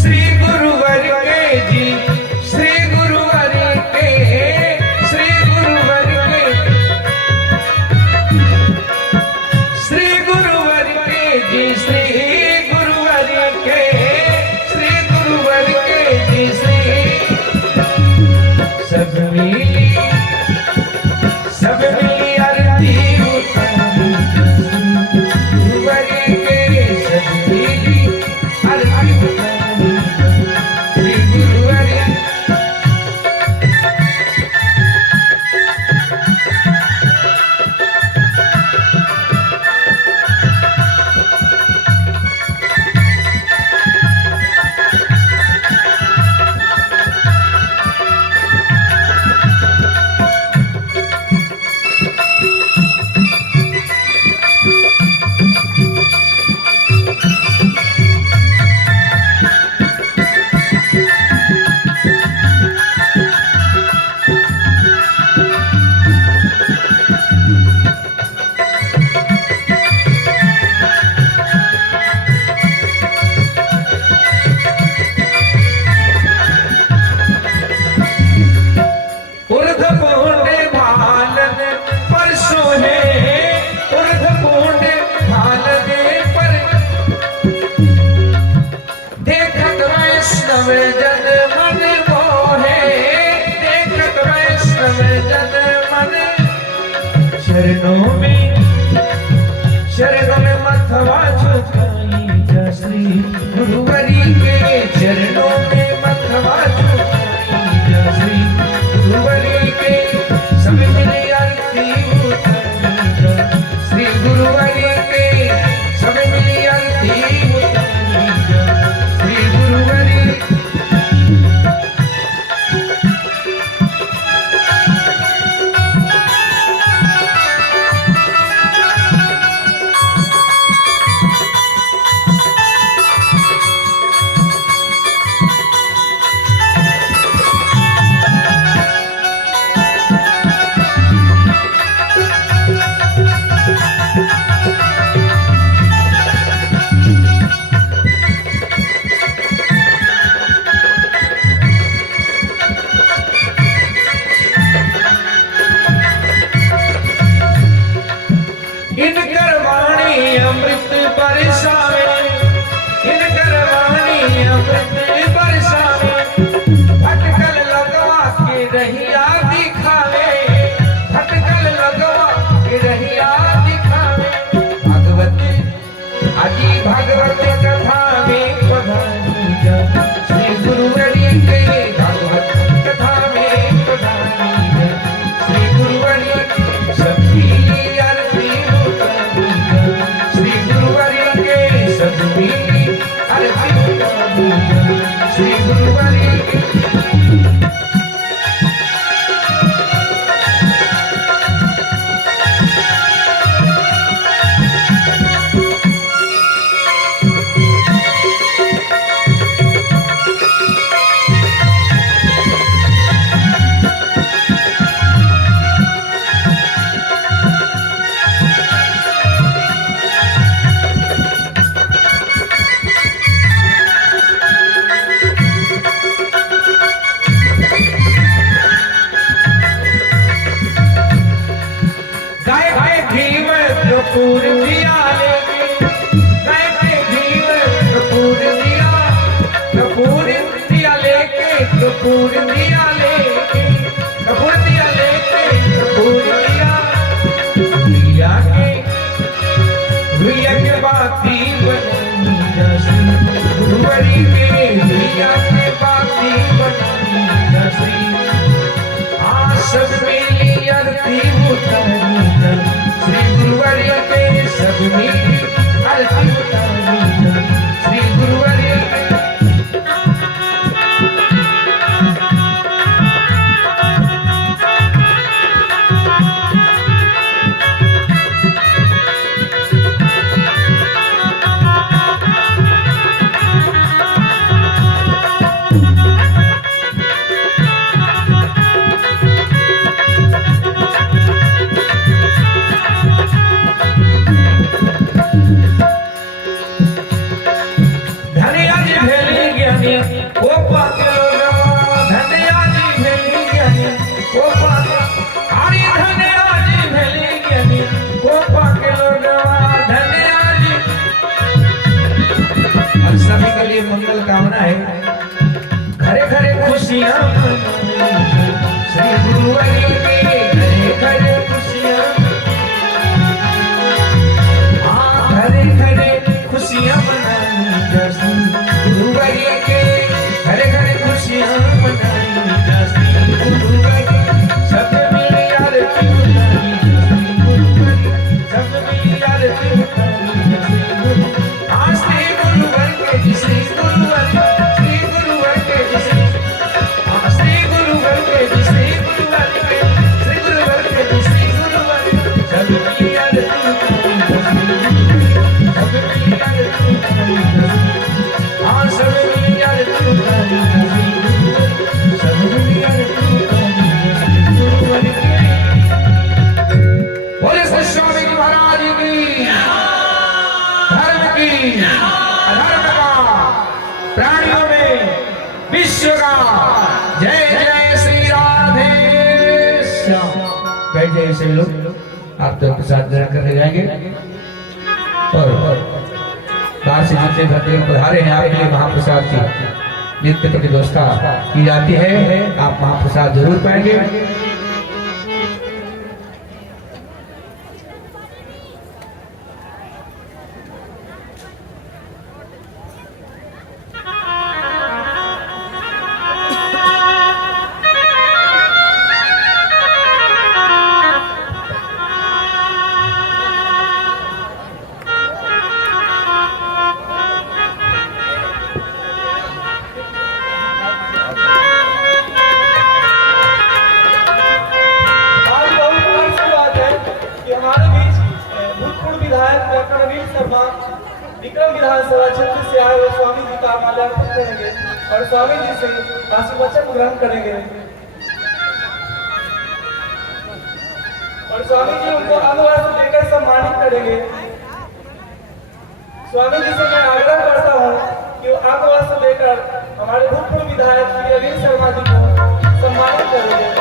श्री गुरुवर चरणों में शरणों में मथवा झुकाई जा श्री गुरुवरी के चरणों में मथवा झुकाई जा श्री गुरुवरी के सब मिले आरती उतारी जा श्री गुरुवरी के सब मिले आरती उतारी जा श्री गुरुवरी इनकर वाणी अमृत बरसावे इनकर वाणी अमृत बरसावे भटकल लगवा के रहिया दिखावे भटकल लगवा के रहिया दिखावे भागवत आदि भागवत कथा में पधारी जा श्री गुरुवरी के भागवत कथा में पधारी जा श्री गुरुवरी सभी श्री गुरुवरी के सदमी आरती श्री गुरुवरी कपूर दिया लेके गाय के घी में कपूर दिया लेके कपूर दिया लेके कपूर दिया लेके कपूर दिया के भैया के बाती बनी जा श्री गुरुवरी के भैया के बाती बनी जा श्री सब मिली आरती उतारी जा श्री गुरुवरी के सब मिली आरती उतारी जा श्री गुरुवरी सभी के लिए मंगल कामना है घरे घरे खुशियां श्री गुरुवरी के घरे घरे खुशियां घरे घरे खुशियां मनाई जा श्री गुरुवरी के घरे घरे खुशियां मनाई जा श्री गुरुवरी सब मिली आरती उतारी जा श्री गुरुवरी सब मिली आरती उतारी जा श्री गुरुवरी श्री गुरुवर श्री गुरुवर के श्री गुरुवर के श्री गुरुवर के श्री गुरुवर के श्री गुरुवर सब मिली आरती सब मिली आरती हाँ सब मिली आरती सब मिली आरती गुरुवर के बोले स्वामी जी महाराज की धर्म की प्राणियों में विश्व का जय जय श्री राधे श्याम। बैठ जाइए सभी लोग, आप तो प्रसाद ग्रहण करने जाएंगे और बाहर से जितने भक्त पधारे हैं आपके लिए महाप्रसाद की नित्य की व्यवस्था की जाती है। आप महाप्रसाद जरूर पाएंगे। विधानसभा क्षेत्र से आए हुए स्वामी जी का माल्यार्पण करेंगे और स्वामी जी से आशीर्वचन ग्रहण करेंगे और स्वामी जी उनको अंगवस्त्र देकर सम्मानित करेंगे। स्वामी जी से मैं आग्रह करता हूँ कि अंगवस्त्र देकर हमारे भूतपूर्व विधायक श्री अनिल शर्मा जी को सम्मानित करेंगे।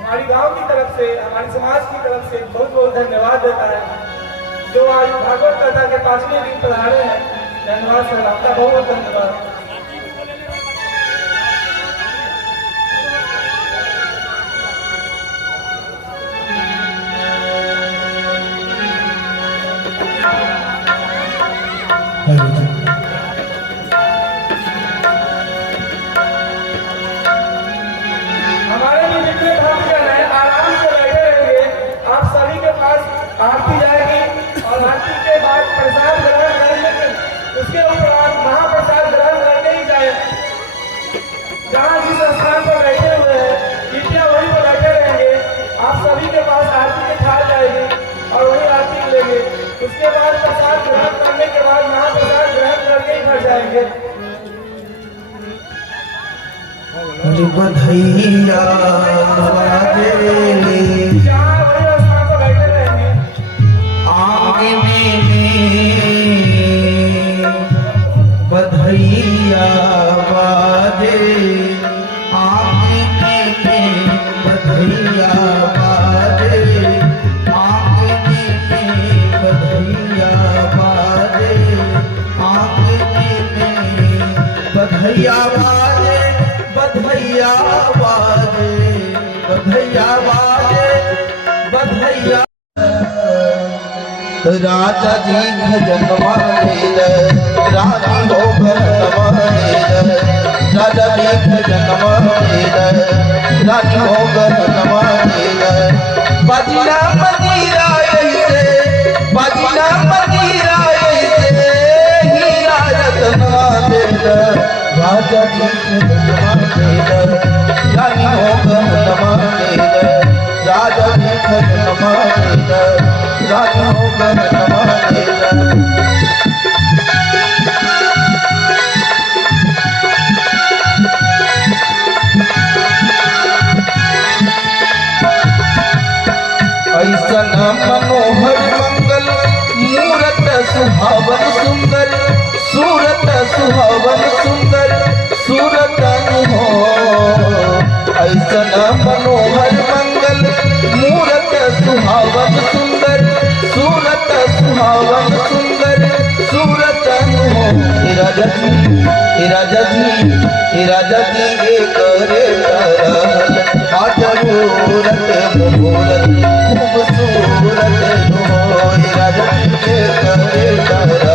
हमारी गांव की तरफ से, हमारी समाज की तरफ से बहुत बहुत धन्यवाद देता है जो आज भागवत कथा के 5वें दिन पधारे हैं। धन्यवाद सर, आपका बहुत बहुत धन्यवाद। हमारे भी जितने भक्तजन हैं आराम से बैठे रहेंगे। आप सभी के पास आरती जाएगी और आरती के बाद प्रसाद ग्रहण करेंगे। उसके उपरांत महाप्रसाद ग्रहण करके ही जाए। जहाँ जिस स्थान पर बैठे हुए हैं कृपया वहीं पर बैठे रहेंगे। आप सभी के पास आरती की थाल जाएगी और वही आरती लेंगे। उसके बाद प्रसाद ग्रहण करने के बाद महाप्रसाद ग्रहण करके ही घर जाएंगे। बधैया बाजेले आंगने में, बधैया बाजे आंगने में, बधैया बाजे आंगने में, बधैया बाजे आंगने में, बधैया बाजे बधैया बाजे, बधैया बाजे, बधैया। राजा जी भजन मानेल, रानी हो भरत मानेल, राजा जी भजन मानेल, रानी हो भरत मानेल। बाजिना मदीरा ऐसे, बाजिना मदीरा ऐसे, हीरा रतन मानेल, राजा जी भजन मानेल, रानी हो भरत मानेल, राजा जी भजन मानेल, रानी हो भरत मानेल। ऐसा मनोहर मंगल मूरत सुहावन सुंदर, सूरत सुहावन सुंदर, सूरत हो। ऐसा मनोहर मंगल मूरत सुहावन सुंदर, सूरत सुहावन सुंदर, सूरत हो। राजा जी, राजा जी, राजा जी ये करे करल, आज मूरत मूरत खूबसूरत हो। राजा जी ये करे करल,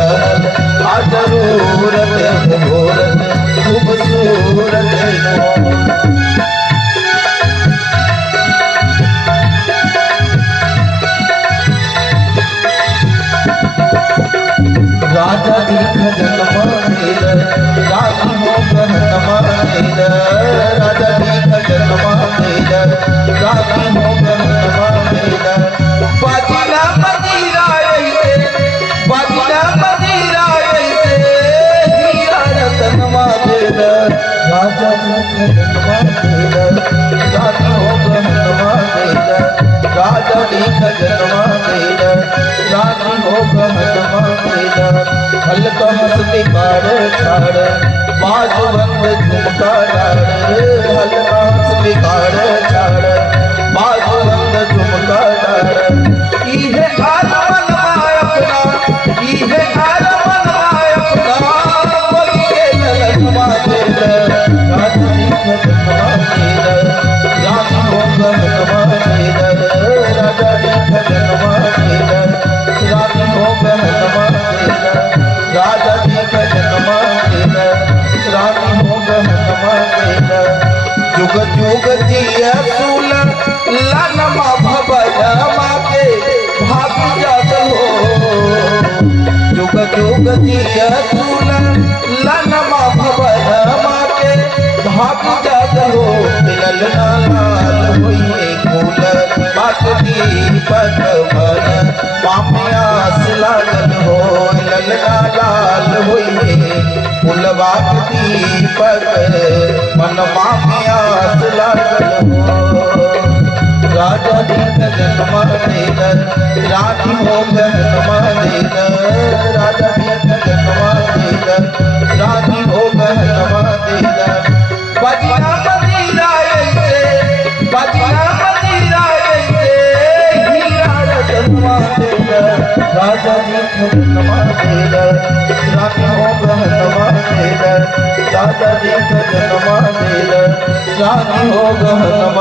आज मूरत मूरत खूबसूरत हो। राजा जी भजन मानेल, रानी हो भरत मानेल, राजा जी भजन मानेल, रानी हो भरत मानेल। बाजिना मदीरा ऐसे, बाजिना मदीरा ऐसे, हीरा रतन मानेल, राजा जी भजन मानेल, रानी हो भरत मानेल, राजा जी भजन मानेल, रानी हो भरत मानेल। हल्क हंसती काड़ छाड़, बाज बंद झुमका डाड़, हल्क हंसती काड़ छाड़, बाज बंद झुमका डाड़। इहे हाल मनवाय अपना, इहे हाल मनवाय अपना, बोलिए ललन मानेल, राजा जी भजन मानेल, रानी हो भरत मानेल, राजा जी भजन मानेल, रानी हो भरत मानेल, राजा जी भजन मानेल, रानी हो भरत मानेल। जुग जुग जिया सूल लानमा भवनमा के भाग जागल हो जुग जुग जिया तून लानमा भवनमा के भाग जागल हो मिलल ना लाल होइए फूल बात दीपक मन पापियास लागल हो मिलल ना लाल होइए फूल बात दीपक मन पापियास लागल हो राजा जी का जन्म देकर रानी हो जन्म देकर राजा जी का जन्म देकर रानी हो जन्म देकर बजना मंदिरा ऐसे बजना मंदिरा ऐसे हीरा जन्म देकर राजा जी का जन्म देकर रानी हो जन्म देकर राजा जी का जन्म देकर रानी हो जन्म